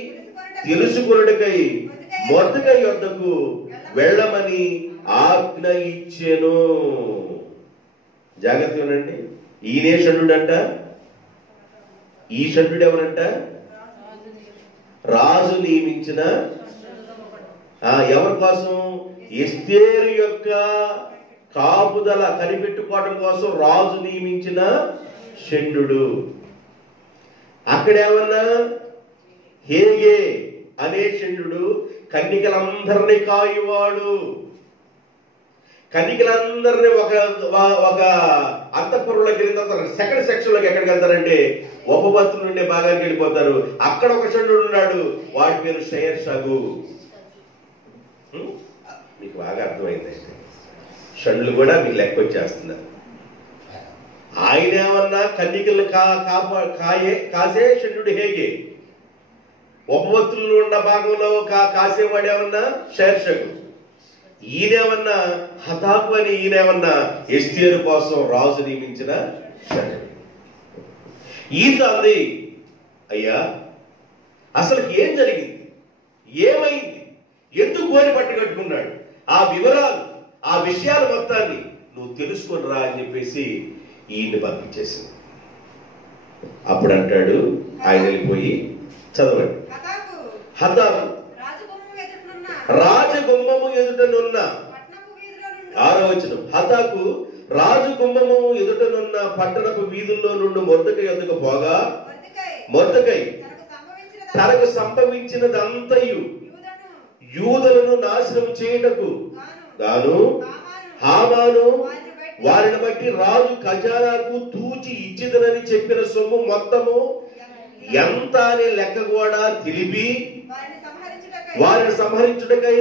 తెలుసుకొనుటకై మొర్దెకై యొద్దకు వెళ్ళమని ఆజ్ఞ ఇచ్చెను. జాగ్రత్త వినండి. ఈయనే షండుడంట. ఈ షండుడు ఎవరంట? రాజు నియమించిన, ఎవరి కోసం? ఎస్తేరు యొక్క కాపుదల కనిపెట్టుకోవడం కోసం రాజు నియమించిన షండుడు. అక్కడేమన్నా హేగే అనే షండుడు కన్నికలందరినీ కాయువాడు. కన్నికలందరినీ ఒక అంతఃపురంలోకి వెళ్ళిన తర్వాత సెకండ్ సెక్షన్ లోకి ఎక్కడికి వెళ్తారంటే ఉపపత్తులు ఉండే భాగానికి వెళ్ళిపోతారు. అక్కడ ఒక షండుడు ఉన్నాడు, వాడి పేరు షయర్షగు. మీకు బాగా అర్థమైంది. షండులు కూడా మీకు లెక్క వచ్చేస్తున్నారు. ఆయన ఏమన్నా కన్నికలు కాసే షండుడు హేగే, ఉపపత్తులు ఉన్న భాగంలో కాసేవాడు ఏమన్నా షయర్షగు. ఈయనేమన్నా హతాకు అని ఈయనేమన్నా ఎస్తేరు కోసం రాజు నియమించిన షండుడు. ఈయన అంది, అయ్యా అసలు ఏం జరిగింది, ఏమైంది, ఎందుకు గోనె పట్టు కట్టుకున్నాడు, ఆ వివరాలు, ఆ విషయాలు మొత్తాన్ని నువ్వు తెలుసుకొని రా అని చెప్పేసి ఈయన్ని పంపించేసింది. అప్పుడు అంటాడు ఆయన వెళ్ళిపోయి, చదవండి, హతాకు రాజగుమ్మము ఎదుటనున్న 6వ వచనం, హతాకు రాజగుమ్మము ఎదుటనున్న పట్టణపు వీధుల్లో నుండి మొర్దెకై యొద్దకు పోగా మొర్దెకై తనకు సంభవించినదంతయు యూదులను నాశనం చేయుటకు గాను హామాను వారిని బట్టి రాజు ఖజానాకు తూచి ఇచ్చిదనని చెప్పిన సొమ్ము మొత్తము ఎంత అనే లెక్క కూడా తెలిపి వారిని సంహరించుటకై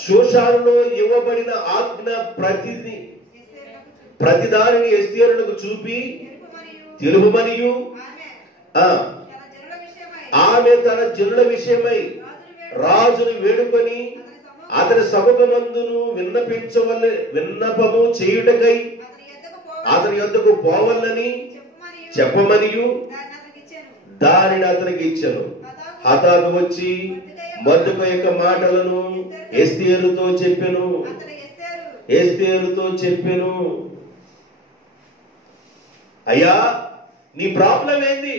షూషానులో ఇవ్వబడిన ఆజ్ఞ ప్రతిదానిని ఎస్తేరునకు చూపి తెలుపమనియు ఆమె తన జనుల విషయమై రాజును వేడుకొని అతని సముఖమందును విన్నపము చేయుటకై అతని యొద్దకు పోవల్లని చెప్పమనియు దానిని అతనికి ఇచ్చెను. హతాకు వచ్చి మొర్దెకై యొక్క మాటలను ఎస్తేరుతో చెప్పెను. అయ్యా నీ ప్రాబ్లం ఏంది,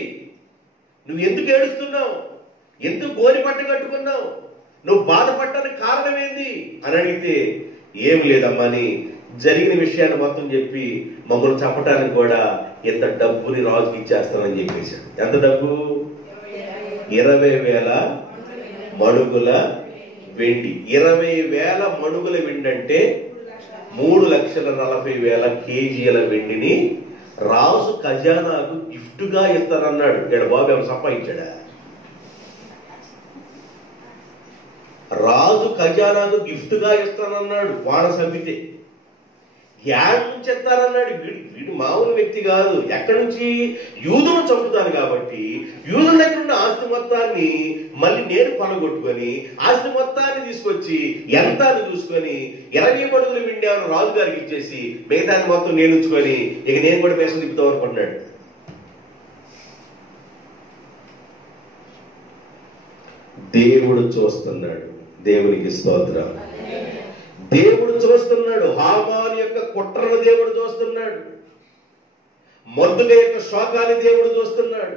నువ్వు ఎందుకు ఏడుస్తున్నావు, ఎందుకు గోనె పట్టు కట్టుకున్నావు, నువ్వు బాధపడటానికి కారణం ఏంది అని అడిగితే, ఏం లేదమ్మా అని జరిగిన విషయాన్ని మొత్తం చెప్పి మమ్మల్ని చంపడానికి కూడా ఇంత డబ్బుని రాజుకి ఇచ్చేస్తానని చెప్పేశాడు. ఎంత డబ్బు? 20,000 మణుగుల వెండి. 20,000 మణుగుల వెండి అంటే 3,40,000 కేజీల వెండిని రాజు ఖజానాకు గిఫ్ట్గా ఇస్తానన్నాడు. ఇక్కడ బాబు ఏమైనా సంపాదించాడా? రాజు ఖజానాకు గిఫ్ట్గా ఇస్తానన్నాడు. వాడ సభ్యతే యాడ్ నుంచి ఎత్తానన్నాడు. వీడు మామూలు వ్యక్తి కాదు. ఎక్కడి నుంచి? యూదును చంపుతాను కాబట్టి యూదుల దగ్గర ఉన్న ఆస్తి మొత్తాన్ని మళ్ళీ నేను కొనగొట్టుకొని ఆస్తి మొత్తాన్ని తీసుకొచ్చి ఎంత అని చూసుకొని 20 మణుగులు విండాను రాజుగారికి ఇచ్చేసి మిగతాన్ని మొత్తం నేను ఉంచుకొని ఇక నేను కూడా వేసం తిప్పుతాం అనుకుంటున్నాడు. దేవుడు చూస్తున్నాడు. దేవునికి స్తోత్రం. దేవుడు చూస్తున్నాడు. హామాను యొక్క కుట్రను దేవుడు చూస్తున్నాడు. మొర్దెకై యొక్క శోకాన్ని దేవుడు చూస్తున్నాడు.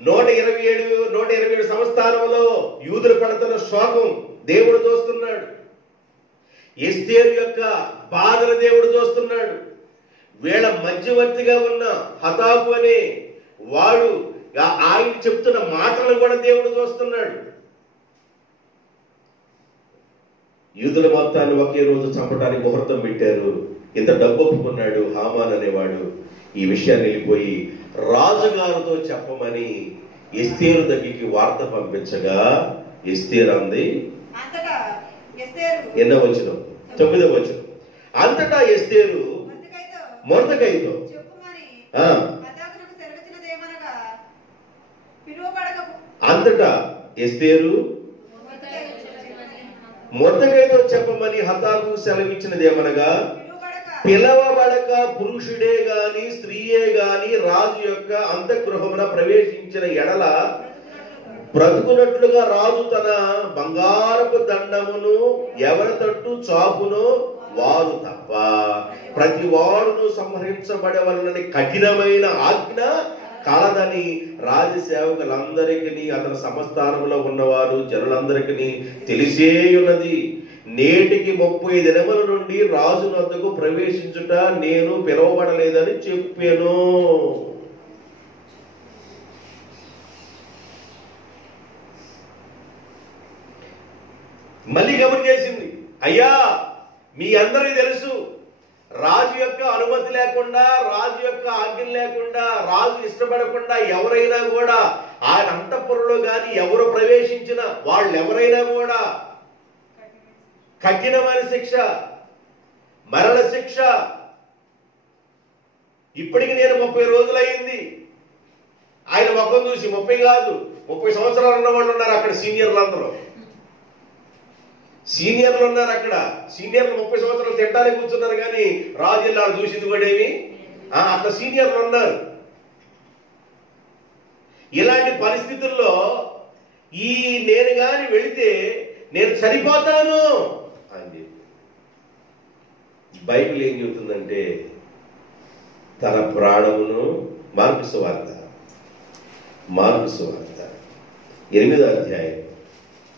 127 సంస్థానంలో యూదులు పడుతున్న శోకం దేవుడు చూస్తున్నాడు. ఎస్తేరు యొక్క బాధను దేవుడు చూస్తున్నాడు. వీళ్ళ మధ్యవర్తిగా ఉన్న హతాకు అనే వాడు ఆయన చెప్తున్న మాటలను కూడా దేవుడు చూస్తున్నాడు. యూదుల మొత్తాన్ని ఒకే రోజు చంపడానికి ముహూర్తం పెట్టారు. ఇంత డబ్బు ఒప్పుకున్నాడు హామాన్ అనేవాడు. ఈ విషయాన్ని వెళ్ళిపోయి రాజుగారితో చెప్పమని ఎస్తేరు దగ్గరికి వార్త పంపించగా ఎస్తేరు అంది. 8వ వచనం 9వ వచనం. అంతటా ఎస్తేరు మొర్దెకైతో అంతటా ఎస్తేరు మొర్దెకైతో చెప్పమని హతాకు సెలవిచ్చినదేమనగా, పిలవబడక పురుషుడే గాని స్త్రీయే గాని రాజు యొక్క అంతఃగృహమున ప్రవేశించిన ఎడల బ్రతుకున్నట్లుగా రాజు తన బంగారపు దండమును ఎవరి తట్టు చాపునో వారు తప్ప ప్రతి వాడును సంహరించబడవలనని కఠినమైన ఆజ్ఞ కలదని రాజసేవకులందరికీ అతని సంస్థానంలో ఉన్నవారు జనులందరికీ తెలిసే ఉన్నది. నేటికి 30 దినముల నుండి రాజు వద్దకు ప్రవేశించుట నేను పిలువబడలేదని చెప్పాను. మళ్ళీ గమని చేసింది. అయ్యా, మీ అందరికీ తెలుసు, రాజు యొక్క అనుమతి లేకుండా, రాజు యొక్క ఆజ్ఞ లేకుండా, రాజు ఇష్టపడకుండా ఎవరైనా కూడా ఆయన అంతఃపురంలో గాని ఎవరు ప్రవేశించినా వాళ్ళు ఎవరైనా కూడా కఠినమైన శిక్ష, మరణ శిక్ష. ఇప్పటికి నేను 30 రోజులైంది. ఆయన ముఖం చూసి 30 కాదు 30 సంవత్సరాలు ఉన్న వాళ్ళు ఉన్నారు అక్కడ. సీనియర్లు అందరూ సీనియర్లు ఉన్నారు అక్కడ. సీనియర్లు 30 సంవత్సరాలు తింటానికి కూర్చున్నారు కానీ రాజు ఇల్లాడు చూసింది కూడా ఏమి అక్కడ సీనియర్లు ఉన్నారు. ఇలాంటి పరిస్థితుల్లో నేను గాని వెళితే నేను చనిపోతాను అని బైబిల్ ఏం చెబుతుందంటే, తన ప్రాణమును మార్కు సువార్త 8వ అధ్యాయం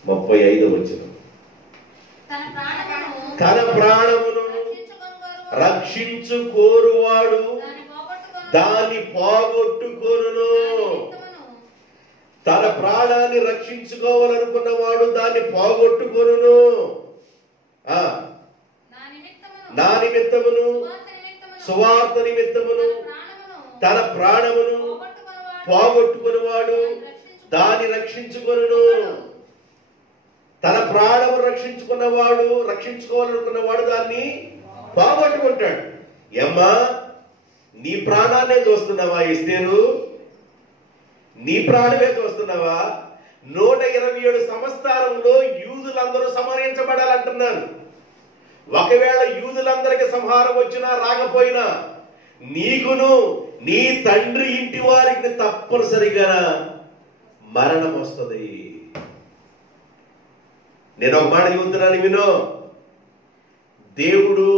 35వ వచనం, తన ప్రాణమును రక్షించుకోరువాడు దాన్ని పోగొట్టుకొనును. తన ప్రాణాన్ని రక్షించుకోవాలనుకున్నవాడు దాన్ని పోగొట్టుకొనును. నా నిమిత్తమును సువార్త నిమిత్తమును తన ప్రాణమును పోగొట్టుకునేవాడు దాన్ని రక్షించుకొనును. తన ప్రాణము రక్షించుకోవాలనుకున్నవాడు దాన్ని పోగొట్టుకుంటాడు. ఏమ్మా, నీ ప్రాణాన్నే చూస్తున్నావా ఎస్తేరు? నీ ప్రాణమే చూస్తున్నావా? 127 సంవత్సరాలలో యూదులందరూ సంహరించబడాలంటున్నారు. ఒకవేళ యూదులందరికీ సంహారం వచ్చినా రాకపోయినా నీకును నీ తండ్రి ఇంటి వారికి తప్పనిసరిగా మరణం వస్తుంది. నేను ఒక మాట చెబుతున్నాను, విను. దేవుడు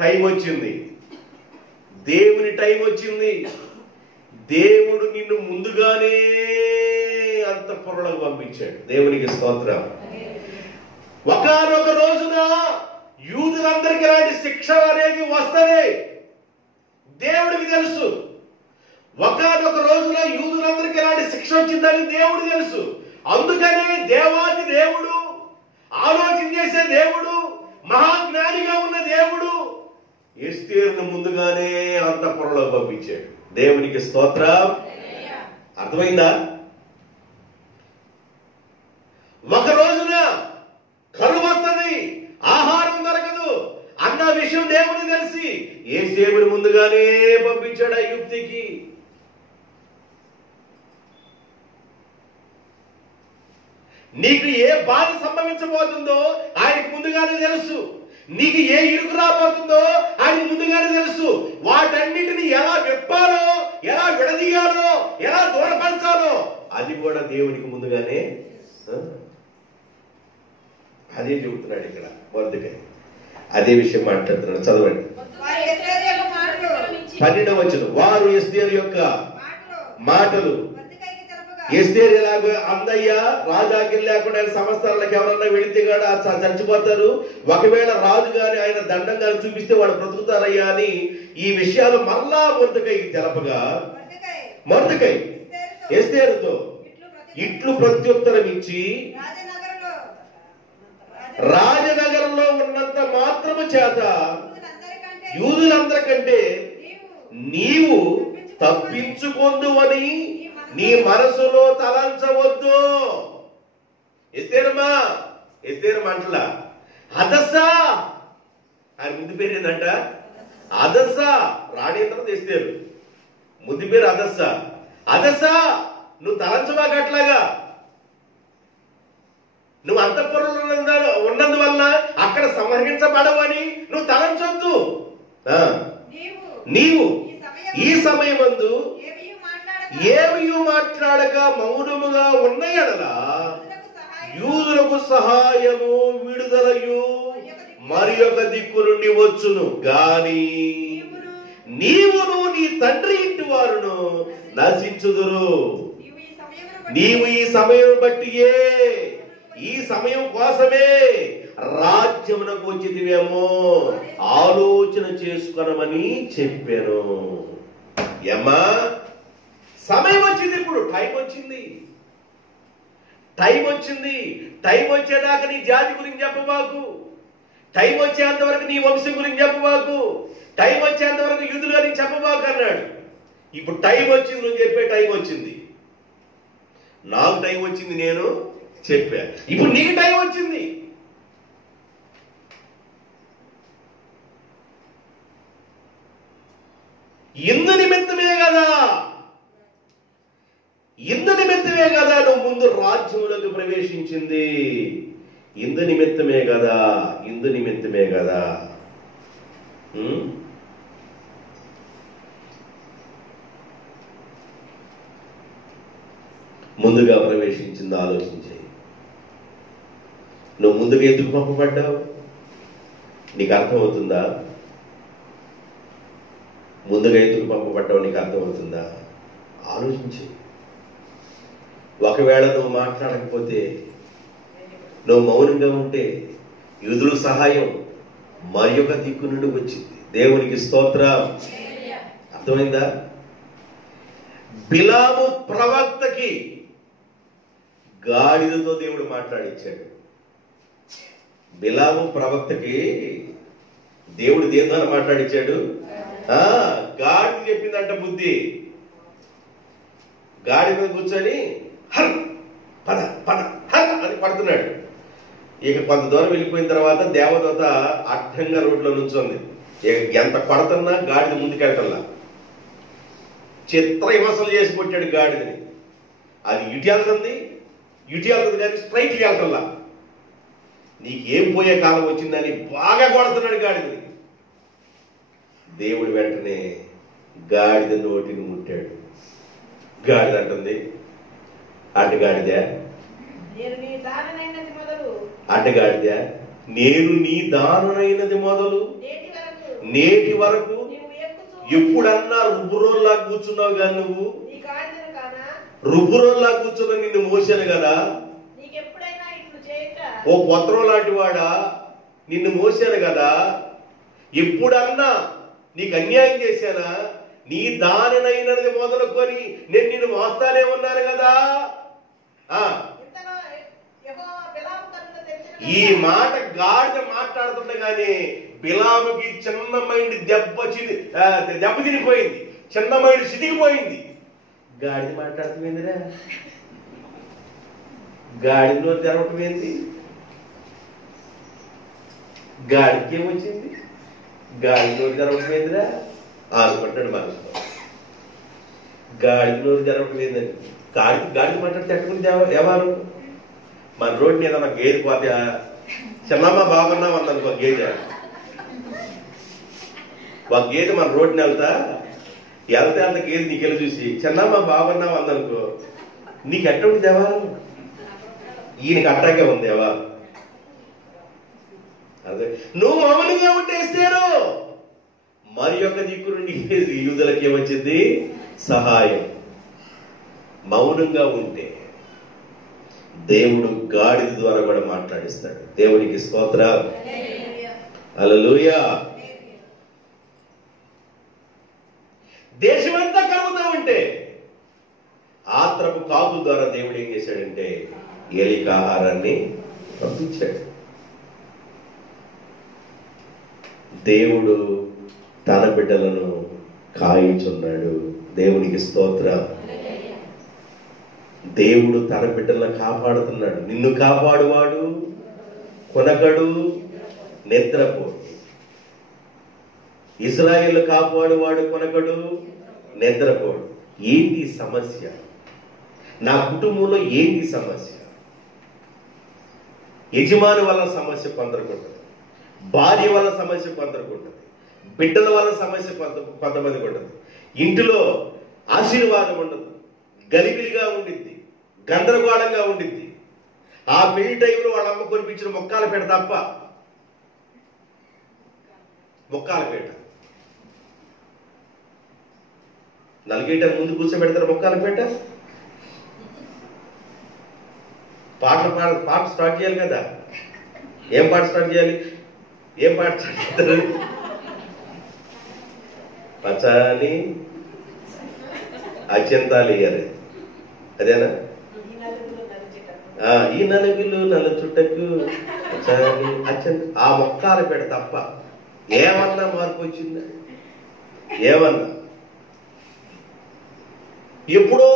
టైం వచ్చింది. దేవుని టైం వచ్చింది. దేవుడు నిన్ను ముందుగానే అంతఃపురంలోకి పంపించాడు. దేవునికి స్తోత్రం. ఒకానొక రోజున యూదులందరికీ ఇలాంటి శిక్ష అనేది వస్తది, దేవుడికి తెలుసు. ఒకానొక రోజున యూదులందరికీ ఇలాంటి శిక్ష వచ్చిందని దేవుడికి తెలుసు. అందుకనే దేవాది దేవుడు, ఆలోచన చేసే దేవుడు, మహాజ్ఞానిగా ఉన్న దేవుడు ఎస్తేరును ముందుగానే అంతఃపురంలో పంపించాడు. దేవునికి స్తోత్రం. అర్థమైందా? ఒక రోజున కరువు వస్తుంది, ఆహారం దొరకదు అన్న విషయం దేవుడికి తెలిసి ఎస్తేరును ముందుగానే పంపించాడు ఐగుప్తుకి. నీకు ఏ బాధ సంభవించబోతుందో ఆయనకు ముందుగానే తెలుసు. నీకు ఏ ఇరుకు రాబోతుందో ఆయనకు ముందుగానే తెలుసు. వాటన్నిటిని ఎలా విప్పాలో, ఎలా విడదీయాలో, ఎలా దూరపరచాలో అది కూడా దేవునికి ముందుగానే అదే చెబుతున్నాడు ఇక్కడ మొదటిగా. అదే విషయం మాట్లాడుతున్నాడు. చదవండి 12వ వచనం. వారు ఎస్తేరు యొక్క మాటలు ఎస్తేరు ఎలాగో అందయ్య రాజాకి లేకుండా ఆయన సంవత్సరాలకు ఎవరన్నా వెళితే కూడా చచ్చిపోతారు, ఒకవేళ రాజు గాని ఆయన దండం గాని చూపిస్తే వాడు బ్రతుకుతారయ్యా అని ఈ విషయాలు మరలా మొర్దెకైకి తెలపగా మొర్దెకై ఎస్తేరుతో ఇట్లు ప్రత్యుత్తరం ఇచ్చి, రాజనగరంలో ఉన్నంత మాత్రము చేత యూదులందరికంటే నీవు తప్పించుకొందువని నీ మనసులో తలంచవద్దు. ఎస్తేరమ్మా అంటలా అదస్సా ఆయన ముందు పేరు ఏంటంట అదస్సా. రాణి తర్వాత ఎస్తేరు, ముందు పేరు అదస్సా. అదస్సా నువ్వు తలంచబాక అట్లాగా. నువ్వు అంతఃపురంలో ఉన్నందువల్ల అక్కడ సంహరించబడవని నువ్వు తలంచొద్దు. నీవు ఈ సమయమందు ఏమీ మాట్లాడక మౌనముగా ఉన్న యెడల యూదులకు సహాయము విడుదలయు మరి ఒక దిక్కు నుండి వచ్చును గాని నీవును నీ తండ్రి ఇంటి వారును నశించుదురు. నీవు ఈ సమయం బట్టియే, ఈ సమయం కోసమే రాజ్యమునకు వచ్చితివేమో ఆలోచన చేసుకొనమని చెప్పాను. ఏమ్మా సమయం వచ్చింది, ఇప్పుడు టైం వచ్చింది. టైం వచ్చేదాకా నీ జాతి గురించి చెప్పబాకు. టైం వచ్చేంత వరకు నీ వంశం గురించి చెప్పబాకు. టైం వచ్చేంత వరకు యూదులు గురించి చెప్పబాకు అన్నాడు. ఇప్పుడు టైం వచ్చింది, నువ్వు చెప్పే టైం వచ్చింది. నాకు టైం వచ్చింది, నేను చెప్పా. ఇప్పుడు నీకు టైం వచ్చింది. ఇందు నిమిత్తమే కదా నువ్వు ముందు రాజ్యంలోకి ప్రవేశించింది. ఇందు నిమిత్తమే కదా. ముందుగా ప్రవేశించింది ఆలోచించే. నువ్వు ముందుగా ఎందుకు పంపబడ్డావు? నీకు అర్థమవుతుందా? ముందుగా ఎందుకు పంపబడ్డావు నీకు అర్థమవుతుందా? ఆలోచించి. ఒకవేళ నువ్వు మాట్లాడకపోతే, నువ్వు మౌనంగా ఉంటే యూదుల సహాయం మరి ఒక దిక్కు నుండి వచ్చింది. దేవునికి స్తోత్రం. అర్థమైందా? బిలాము ప్రవక్తకి గాడిదతో దేవుడు మాట్లాడించాడు. బిలాము ప్రవక్తకి దేవుడు దేని ద్వారా మాట్లాడించాడు? గాడిద చెప్పిందంట బుద్ధి. గాడి మీద కూర్చొని హర్ పద పద హర్ అని పడుతున్నాడు. ఇక కొంత దూరం వెళ్ళిపోయిన తర్వాత దేవదూత అడ్డంగా రోడ్లో నుంచొంది. ఎంత పడుతున్నా గాడిద ముందుకెళ్ళటల్లా. చిత్ర హింసలు చేసి కొట్టాడు గాడిదని. అది ఇటు వెళ్తుంది కానీ స్ట్రైట్కి వెళ్తల్లా. నీకేం పోయే కాలం వచ్చిందని బాగా కొడుతున్నాడు గాడిదని. దేవుడు వెంటనే గాడిద నోటిని ముట్టాడు. గాడిద అంటుంది, అడ్డగాడిదా నేను నీ దారునైనది మొదలు నేటి వరకు ఎప్పుడన్నా రుబ్బురోల్లా కూర్చున్నావు కానీ నువ్వు రుబ్బురోల్లా కూర్చున్నా నిన్ను మోసాను కదా. ఓ పత్రం లాంటి వాడా, నిన్ను మోసాను కదా, ఎప్పుడన్నా నీకు అన్యాయం చేశానా? నీ దానినైనది మొదలుకొని నేను నిన్ను మోస్తానే ఉన్నాను కదా. ఈ మాట గాడిద మాట్లాడుతుండగానే బిలాముకి చిన్న మైండ్ దెబ్బ తినిపోయింది, చిన్న మైండ్ చితికిపోయింది. గాడిద మాట్లాడుతుందిరా, గాడిలో తెరవటం ఏంది? గాడికి ఏమొచ్చింది? గాడిలో తెరవటం ఏందిరా ఆడుకుంటాడు మనసులో. గాడిలో తెరవటం ఏందని గాడిద మాట్లాడితే ఎక్కడుంది ఎవరు? మన రోడ్డు మీద మన గేదె పోతే చిన్నమ్మ బాగున్నాం అందనుకో, గేదె ఒక గేదె మన రోడ్డుని వెళ్తే అంత గేదె నీకెళ్ళి చూసి చిన్నమ్మ బాగున్నాం అందనుకో, నీకు ఎట్ట ఉంది దేవారు? ఈయనకి అట్టాగే ఉంది దేవా. అదే నువ్వు మౌనంగా ఉంటేస్తారు మరి యొక్క దిక్కు నుండి యూదులకి ఏమొచ్చింది? సహాయం. మౌనంగా ఉంటే దేవుడు గాడిద ద్వారా కూడా మాట్లాడిస్తాడు. దేవునికి స్తోత్రం, హల్లెలూయా. దేశమంతా కలుగుతూ ఉంటే ఆత్రపు కాపు ద్వారా దేవుడు ఏం చేశాడంటే ఏలికి ఆహారాన్ని పంపించాడు. దేవుడు తన బిడ్డలను కాయించున్నాడు. దేవునికి స్తోత్రం. దేవుడు తన బిడ్డలను కాపాడుతున్నాడు. నిన్ను కాపాడువాడు కొనకడు, నిద్రపోడు. ఇశ్రాయేలు కాపాడువాడు కొనకడు, నిద్రపోడు. ఏంటి సమస్య? నా కుటుంబంలో ఏంటి సమస్య? యజమాని వల్ల సమస్య కొందరికి ఉంటుంది, భార్య వల్ల సమస్య కొందరికి ఉంటుంది, బిడ్డల వల్ల సమస్య కొంతమందికి ఉంటుంది. ఇంటిలో ఆశీర్వాదం ఉండదు, గలిబిలిగా ఉండిద్ది, గందరగోళంగా ఉండిద్ది. ఆ పెళ్లి టైంలో వాళ్ళ అమ్మ కొనిపించిన మొక్కాల పేట తప్ప, మొక్కాల పేట నలిగేయటానికి ముందు కూర్చోబెడతారు. మొక్కాల పేట పాట స్టార్ట్ చేయాలి కదా. ఏం పాట స్టార్ట్ చేయాలి? ఏం పాట స్టార్ట్ చేస్తారు? పచాని అత్యంతాలు ఇయ్యారు, అదేనా? ఈ నలుగులు నల్ల చుట్టకు ఆ మొక్కాల పేట తప్ప ఏమన్నా మార్పు వచ్చిందా? ఏమన్నా? ఎప్పుడో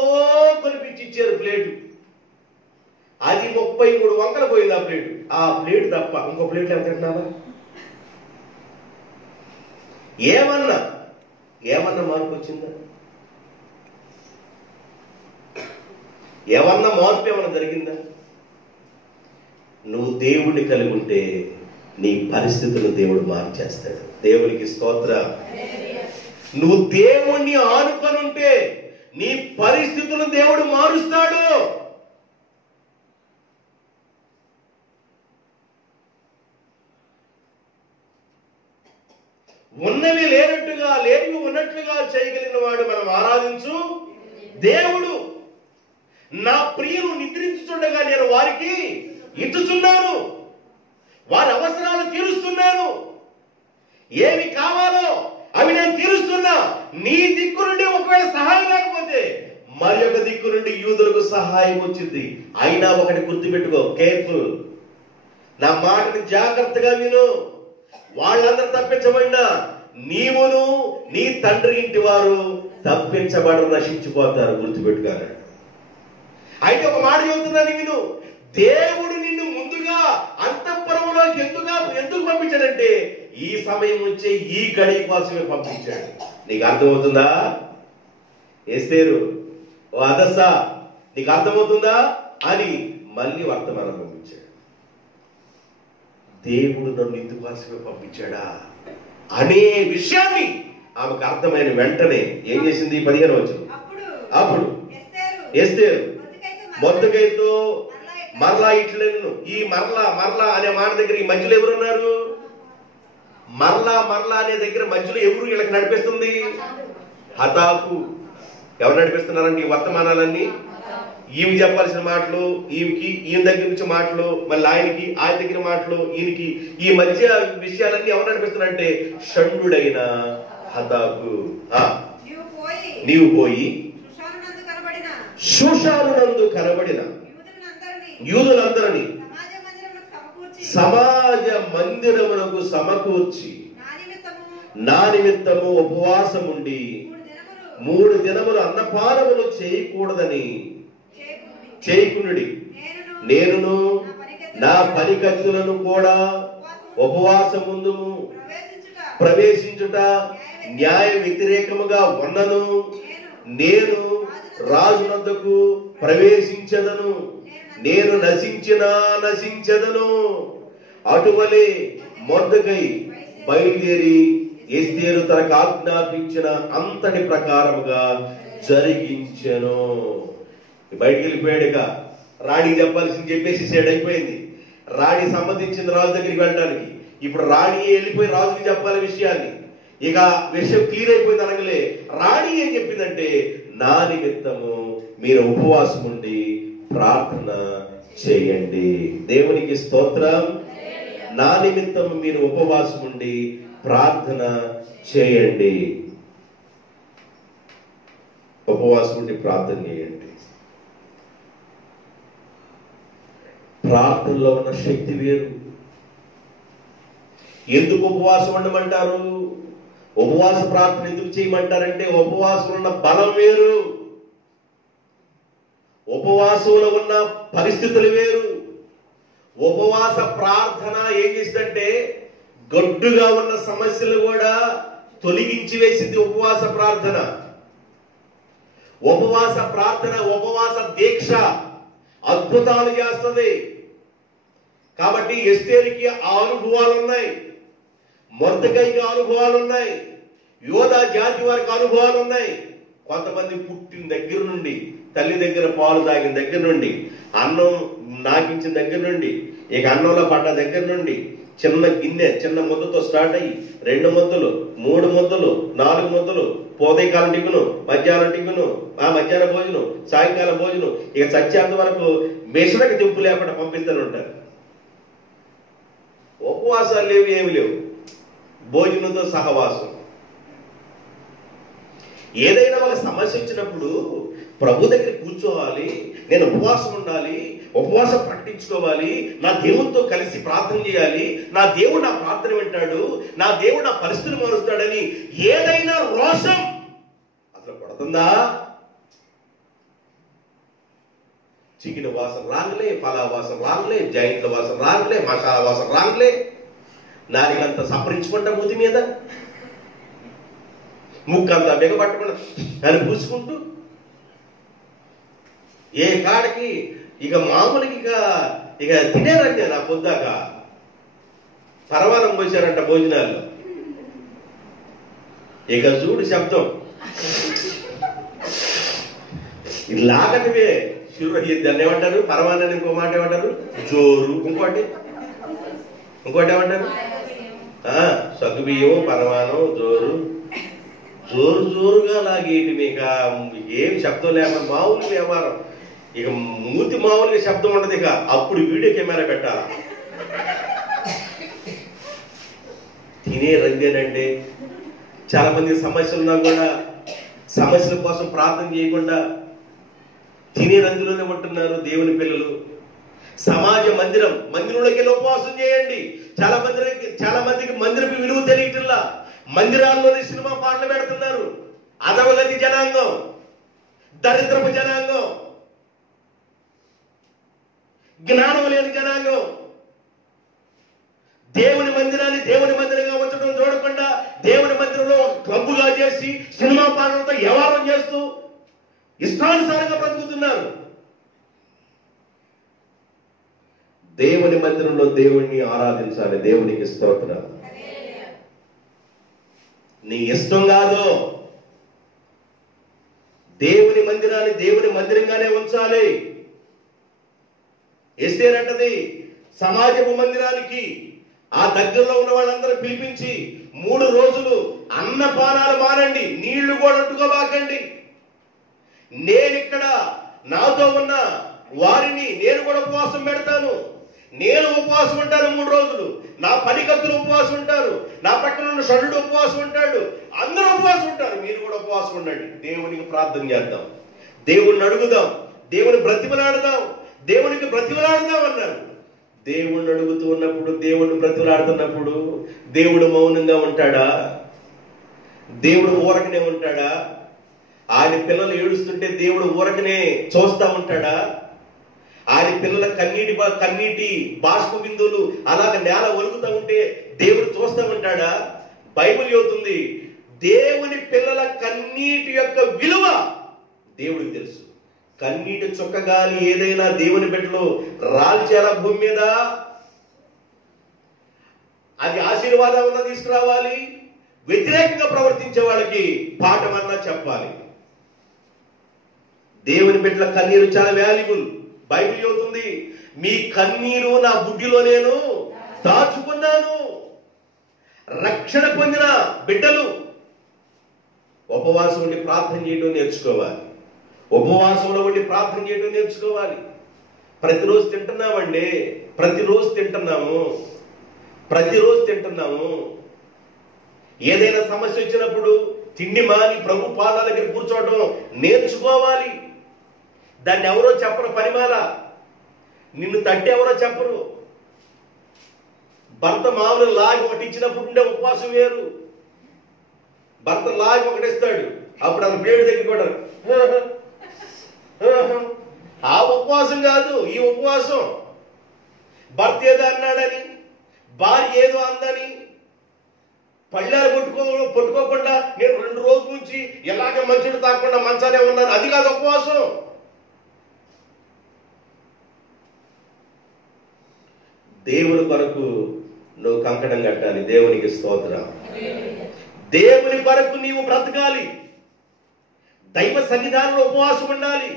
కొనిపించి ఇచ్చారు ప్లేటు, అది 33 వంకలు పోయింది ఆ ప్లేటు. ఆ ప్లేట్ తప్ప ఇంకో ప్లేట్లు ఎంత తింటున్నావా? ఏమన్నా మార్పు వచ్చిందా? ఏమన్నా మార్పు ఏమన్నా జరిగిందా? నువ్వు దేవుణ్ణి కలిగి ఉంటే నీ పరిస్థితులు దేవుడు మార్చేస్తాడు. దేవునికి స్తోత్రం. నువ్వు దేవుణ్ణి ఆనుకొని ఉంటే నీ పరిస్థితులను దేవుడు మారుస్తాడు. ఉన్నవి లేనట్టుగా, లేనివి ఉన్నట్లుగా చేయగలిగిన వాడు మనం ఆరాధించు దేవుడు. నా ప్రియులు నిద్రించుచుండగా నేను వారికి ఇచ్చుచున్నాను, వారి అవసరాలు తీరుస్తున్నాను. ఏమి కావాలో అవి నేను తీరుస్తున్నా. నీ దిక్కు నుండి ఒకవేళ సహాయం లేకపోతే మరి ఒక దిక్కు నుండి యూదులకు సహాయం వచ్చింది. అయినా ఒకటి గుర్తుపెట్టుకో, కేర్ఫుల్. నా మాటని జాగ్రత్తగా విను. వాళ్ళందరూ తప్పించబడినా నీవును నీ తండ్రి ఇంటి వారు తప్పించబడి నశించిపోతారు. గుర్తుపెట్టుకోరు. అయితే ఒక మాట చెబుతున్నాను విను. దేవుడు నిన్ను ముందుగా అంతఃపురంలోకి ఎందుకు పంపించాడంటే ఈ సమయం వచ్చే ఈ గడి కోసమే పంపించాడు. నీకు అర్థమవుతుందా? ఎస్తేరు, ఓ అదస్సా, నీకు అర్థమవుతుందా అని మళ్ళీ వర్తమానం పంపించాడు. దేవుడు నన్ను ఇందుకోసమే పంపించాడా అనే విషయాన్ని ఆమెకు అర్థమైన వెంటనే ఏం చేసింది? 15 వచనం. అప్పుడు ఎస్తేరు మొర్దెకైతో మరలా ఇట్లను, ఈ మరలా అనే మాట దగ్గర ఈ మధ్యలో ఎవరున్నారు? మరలా అనే దగ్గర మధ్యలో ఎవరు వీళ్ళకి నడిపిస్తుంది? హతాకు. ఎవరు నడిపిస్తున్నారండి ఈ వర్తమానాలన్నీ? ఈమె చెప్పాల్సిన మాటలు, ఈయన దగ్గర నుంచి మాటలు, మళ్ళీ ఆయనకి ఆయన దగ్గర మాటలు, ఈయనకి ఈ మధ్య విషయాలన్నీ ఎవరు నడిపిస్తున్నారంటే షండుడైన హతాకు, నీవు పోయి షూషానునందు కనబడిన యూదులందరినీ సమాజ మందిరమునకు సమకూర్చి నా నిమిత్తము ఉపవాసముండి 3 దినములు అన్నపానములు చేయకూడదని చేయకునుడి. నేనును నా పనికత్తులను కూడా ఉపవాసముందుము ప్రవేశించుట న్యాయ వ్యతిరేకముగా ఉన్నను. నేను రాజునొద్దకు ప్రవేశించదను, నేను నశించెదను. అటువలే మొర్దెకై బయలుదేరి ఎస్తేరు తనకు ఆజ్ఞాపించిన అంతటి ప్రకారముగా జరిగించెను. బయటికి వెళ్ళిపోయాడుగా, రాణి చెప్పాల్సింది చెప్పేసి సైడ్ అయిపోయింది. రాణి సంబంధించిన రాజు దగ్గరికి వెళ్ళడానికి. ఇప్పుడు రాణి వెళ్ళిపోయి రాజుకి చెప్పాలి విషయాన్ని. ఇక విషయం క్లియర్ అయిపోయింది అనగలే. రాణి ఏం చెప్పిందంటే, నా నిమిత్తము మీరు ఉపవాసం ఉండి ప్రార్థన చేయండి. దేవునికి స్తోత్రం. నా నిమిత్తం మీరు ఉపవాసం ఉండి ప్రార్థన చేయండి. ఉపవాసం ఉండి ప్రార్థన చేయండి. ప్రార్థనలో ఉన్న శక్తి వేరు. ఎందుకు ఉపవాసం ఉండమంటారు? ఉపవాస ప్రార్థన ఎందుకు చేయమంటారంటే, ఉపవాసం ఉన్న బలం వేరు, ఉపవాసంలో ఉన్న పరిస్థితులు వేరు. ఉపవాస ప్రార్థన ఏం చేసిందంటే, గడ్డుగా ఉన్న సమస్యలు కూడా తొలగించి వేసింది ఉపవాస ప్రార్థన. ఉపవాస ప్రార్థన, ఉపవాస దీక్ష అద్భుతాలు చేస్తుంది. కాబట్టి ఎస్తేరుకి ఆ అనుభవాలు ఉన్నాయి, మొర్దెకైకి అనుభవాలు ఉన్నాయి, యోధా జాతి వారికి అనుభవాలు ఉన్నాయి. కొంతమంది పుట్టిన దగ్గర నుండి, తల్లి దగ్గర పాలు తాగిన దగ్గర నుండి, అన్నం నాకించిన దగ్గర నుండి, ఇక అన్నంలో పడ్డ దగ్గర నుండి, చిన్న గిన్నె చిన్న ముద్దతో స్టార్ట్ అయ్యి 2 ముద్దలు, 3 ముద్దలు, 4 ముద్దలు, ఉదయకాలం టిఫిను, మధ్యాహ్నం టిఫిను, ఆ మధ్యాహ్న భోజనం, సాయంకాలం భోజనం, ఇక సత్యాంత వరకు మిషనకి తింపు లేకుండా పంపిస్తూనే ఉంటారు. ఉపవాసాలు లేవు, ఏమి లేవు, భోజనంతో సహవాసం. ఏదైనా ఒక సమస్య వచ్చినప్పుడు ప్రభు దగ్గర కూర్చోవాలి, నేను ఉపవాసం ఉండాలి, ఉపవాసం ప్రకటించుకోవాలి, నా దేవునితో కలిసి ప్రార్థన చేయాలి, నా దేవుడు నా ప్రార్థన వింటాడు, నా దేవుడు నా పరిస్థితులు మారుస్తాడని ఏదైనా రోషం అసలు పడుతుందా? చికెన్ వాసన రాగలే, పలా వాసన రాగలే, జాయింట్ల వాసన రాగలే, మసాలా వాసన రాగలే, నారికంతా సపరించుకుంటా మూతి మీద, ముక్కంతా బిగపట్టకుండా అని పూసుకుంటూ ఏ కాడికి ఇక మామూలుకి ఇక తినేరంటే నా పొద్దాక పరవానం పోసారంట భోజనాల్లో. ఇక చూడు శబ్దం ఇది లాగటమే. దాన్ని ఏమంటారు? పరవానాన్ని ఇంకో మాట ఏమంటారు? జోరు. ఇంకోటి ఏమంటారు? సగ్గుబియ్యం, పరమానం, జోరు. జోరుగా లాగేటి. మీకు ఏం శబ్దం లేకుండా మామూలు వ్యవహారం. ఇక మూతి మామూలుగా శబ్దం ఉండదు. ఇక అప్పుడు వీడియో కెమెరా పెట్టాలా. తినే రంగేనండి. చాలా మంది సమస్యలు ఉన్నా కూడా సమస్యల కోసం ప్రార్థన చేయకుండా తినే రంగులోనే ఉంటున్నారు దేవుని పిల్లలు. సమాజ మందిరంలోకి వెళ్ళి ఉపవాసం చేయండి. చాలా మందికి మందిరపు విలువ తెలియట్లా. మందిరాల్లోనే సినిమా పాటలు పెడుతున్నారు. అధవగతి జనాంగం, దరిద్రపు జనాంగం, జ్ఞానం లేని జనాంగం. దేవుని మందిరాన్ని దేవుని మందిరంగా ఉంచడం చూడకుండా దేవుని మందిరంలో క్లబ్బుగా చేసి సినిమా పాటలతో వ్యవహారం చేస్తూ ఇష్టానుసారంగా బ్రతుకుతున్నారు. దేవుని మందిరంలో దేవుణ్ణి ఆరాధించాలి. దేవునికి స్తోత్రం. నీ ఇష్టం కాదు, దేవుని మందిరాన్ని దేవుని మందిరంగానే ఉంచాలి. ఎస్తేరంటది సమాజపు మందిరానికి ఆ దగ్గరలో ఉన్న వాళ్ళందరూ పిలిపించి 3 రోజులు అన్నపానాలు మానండి, నీళ్లు కూడా అట్టుకోబాకండి. నేనిక్కడ నాతో ఉన్న వారిని నేను కూడా ఉపవాసం పెడతాను. నేను ఉపవాసం ఉంటాను 3 రోజులు. నా పనికత్తులు ఉపవాసం ఉంటారు. నా పక్కన ఉన్న షణుడు ఉపవాసం ఉంటాడు. అందరూ ఉపవాసం ఉంటారు. మీరు కూడా ఉపవాసం ఉండండి. దేవునికి ప్రార్థన చేద్దాం, దేవుణ్ణి అడుగుదాం, దేవుని బ్రతిమలాడదాం, దేవునికి బ్రతిమలాడదాం అన్నారు. దేవుణ్ణి అడుగుతూ ఉన్నప్పుడు, దేవుణ్ణి బ్రతిమలాడుతున్నప్పుడు దేవుడు మౌనంగా ఉంటాడా? దేవుడు ఊరకనే ఉంటాడా? ఆయన పిల్లలు ఏడుస్తుంటే దేవుడు ఊరకనే చూస్తా ఉంటాడా? ఆయన పిల్లల కన్నీటి బాష్ప బిందువులు అలాగ నేల ఒలుగుతూ ఉంటే దేవుడు చూస్తూ ఉంటాడా? బైబిల్ చెబుతుంది, దేవుని పిల్లల కన్నీటి యొక్క విలువ దేవుడికి తెలుసు. కన్నీటి చుక్కగాలి ఏదైనా దేవుని బిడ్డలో రాల్చారా భూమి మీద, అది ఆశీర్వాదం తీసుకురావాలి. వ్యతిరేకంగా ప్రవర్తించే వాళ్ళకి పాఠమన్నా చెప్పాలి. దేవుని బిడ్డల కన్నీరు చాలా వాల్యుబుల్. బైబిల్ చెబుతుంది, మీ కన్నీరు నా బుడ్డిలో నేను దాచుకున్నాను. రక్షణ పొందిన బిడ్డలు ఉపవాసం ఉండి ప్రార్థన చేయడం నేర్చుకోవాలి. ఉపవాసంలో ఉండి ప్రార్థన చేయడం నేర్చుకోవాలి. ప్రతిరోజు తింటున్నామండి, ప్రతిరోజు తింటున్నాము. ఏదైనా సమస్య వచ్చినప్పుడు తిండి మాని ప్రభు పాదాల దగ్గర కూర్చోవడం నేర్చుకోవాలి. దాన్ని ఎవరో చెప్పరు, పనిమాల నిన్ను తట్టి ఎవరో చెప్పరు. భర్త మామూలు లాగి ఒకటి ఇచ్చినప్పుడు ఉండే ఉపవాసం వేరు. భర్త లాగి ఒకటిస్తాడు, అప్పుడు అది బ్లేడ్ దగ్గర కూడా ఆ ఉపవాసం కాదు ఈ ఉపవాసం. భర్త ఏదో అన్నాడని, భార్య ఏదో అందని పళ్ళారు పట్టుకోకుండా నేను 2 రోజుల నుంచి ఎలాగే మంచిని తాకుండా మంచానే ఉన్నాను, అది కాదు ఉపవాసం. దేవుని కొరకు నువ్వు కంకణం కట్టాలి. దేవునికి స్తోత్రం. దేవుని కొరకు నీవు బ్రతకాలి. దైవ సన్నిధానంలో ఉపవాసం ఉండాలి.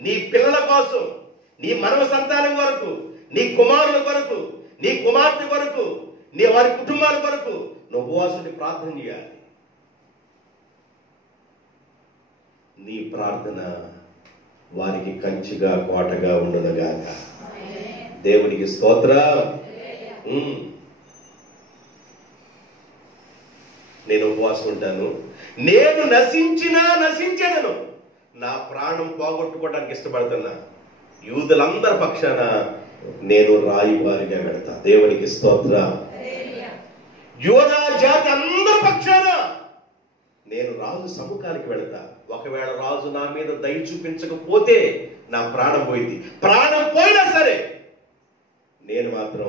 నీ పిల్లల కోసం, నీ మనవ సంతానం కొరకు, నీ కుమారుల కొరకు, నీ కుమార్తె కొరకు, నీ వారి కుటుంబాల కొరకు నువ్వు ఉపవాసాన్ని ప్రార్థన చేయాలి. నీ ప్రార్థన వారికి కంచిగా కోటగా ఉండునుగాక. దేవునికి స్తోత్రం. నేను ఉపవాసం ఉంటాను. నేను నశించేదను. నా ప్రాణం పోగొట్టుకోవడానికి ఇష్టపడుతున్నా యూదులందరి పక్షాన నేను రాయిబారిగా వెళ్తా. దేవునికి స్తోత్రం. యూదా జాతి అందరి పక్షాన నేను రాజు సముఖానికి వెళతా. ఒకవేళ రాజు నా మీద దయ చూపించకపోతే నా ప్రాణం పోయింది. ప్రాణం పోయినా సరే నేను మాత్రం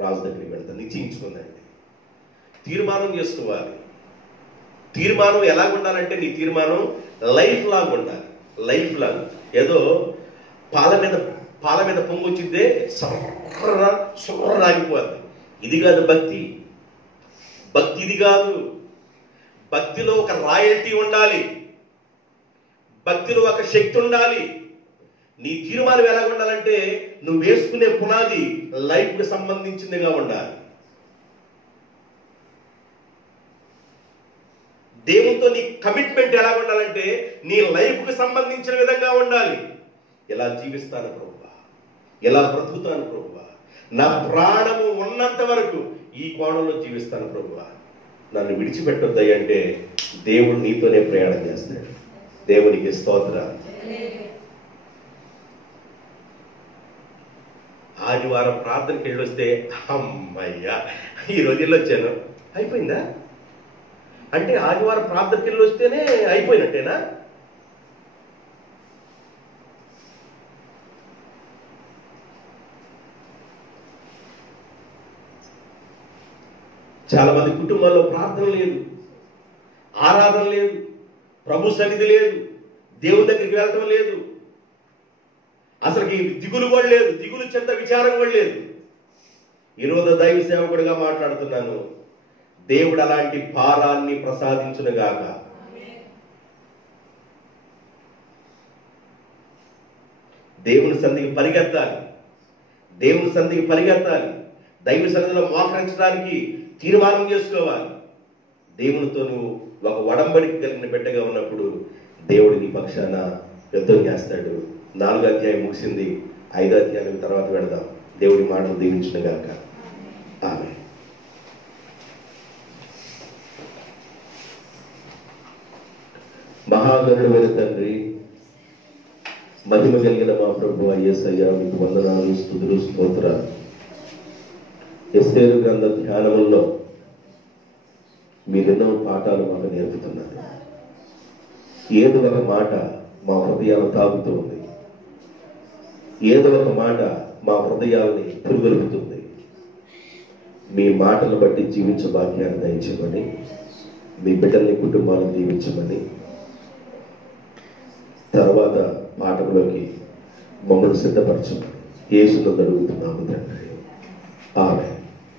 రాజు దగ్గరికి వెళ్తాను. నిశ్చయించుకుందండి, తీర్మానం చేసుకోవాలి. తీర్మానం ఎలా ఉండాలంటే నీ తీర్మానం లైఫ్ లాగా ఉండాలి. లైఫ్ లాగా. ఏదో పాల మీద పొంగు వచ్చిందే సొర్ర ఆగిపోద్ది. ఇది కాదు భక్తి. భక్తి ఇది కాదు. భక్తిలో ఒక రాయల్టీ ఉండాలి. భక్తిలో ఒక శక్తి ఉండాలి. నీ తీర్మానం ఎలా ఉండాలంటే నువ్వు వేసుకునే పునాది లైఫ్కి సంబంధించిందిగా ఉండాలి. దేవునితో నీ కమిట్మెంట్ ఎలా ఉండాలంటే నీ లైఫ్కి సంబంధించిన విధంగా ఉండాలి. ఎలా జీవిస్తాను ప్రభువా, ఎలా బ్రతుకుతాను ప్రభువా, నా ప్రాణము ఉన్నంత వరకు ఈ కోణంలో జీవిస్తాను ప్రభువా, నన్ను విడిచిపెట్టొద్దయ్య అంటే దేవుడు నీతోనే ప్రయాణం చేస్తాడు. దేవునికి స్తోత్రాలు. ఆదివారం ప్రార్థనకి వెళ్ళొస్తే అమ్మయ్యా ఈరోజు వెళ్ళొచ్చాను అయిపోయిందా అంటే ఆదివారం ప్రార్థనకి వెళ్ళొస్తేనే అయిపోయినట్టేనా? చాలా మంది కుటుంబాల్లో ప్రార్థన లేదు, ఆరాధన లేదు, ప్రభు సన్నిధి లేదు, దేవుని దగ్గరికి వెళ్ళటం లేదు, అసలుకి దిగులు కూడా లేదు, దిగులు చెంత విచారం కూడా లేదు. ఈరోజు దైవ సేవకుడిగా మాట్లాడుతున్నాను. దేవుడు అలాంటి భారాన్ని ప్రసాదించునుగాక. దేవుని సన్నిధికి పరిగెత్తాలి. దేవుని సన్నిధికి పరిగెత్తాలి. దైవ సన్నిధిలో మోకరించడానికి తీర్మానం చేసుకోవాలి. దేవునితో నువ్వు ఒక ఒడంబడిక కలిగిన బిడ్డగా ఉన్నప్పుడు దేవుడు నీ పక్షాన యుద్ధం చేస్తాడు. 4వ అధ్యాయం ముగిసింది, 5వ అధ్యాయం తర్వాత వెళదాం. దేవుడి మాటలు దీవించిన గాక. ఆమె మహాగణుడైన తండ్రి, మహిమ కలిగిన మా ప్రభువా యేసయ్యా, మీకు వందనాలు, స్తుతులు, స్తోత్రాలు. ఎస్తేరు గ్రంథ ధ్యానముల్లో మీరెన్నో పాఠాలు మాకు నేర్పుతున్నారు. ఏదో ఒక మాట మా హృదయాలను తాగుతూ ఉంది, ఏదో ఒక మాట మా హృదయాలని పురుగొలుపుతుంది. మీ మాటను బట్టి జీవించ భాగ్యాన్ని దయచేయమని, మీ బిడ్డల్ని, కుటుంబాలను జీవించమని, తర్వాత పాఠంలోకి మమ్మల్ని సిద్ధపరచమని యేసునందు అడుగుతున్నాము తండ్రి. ఆమేన్.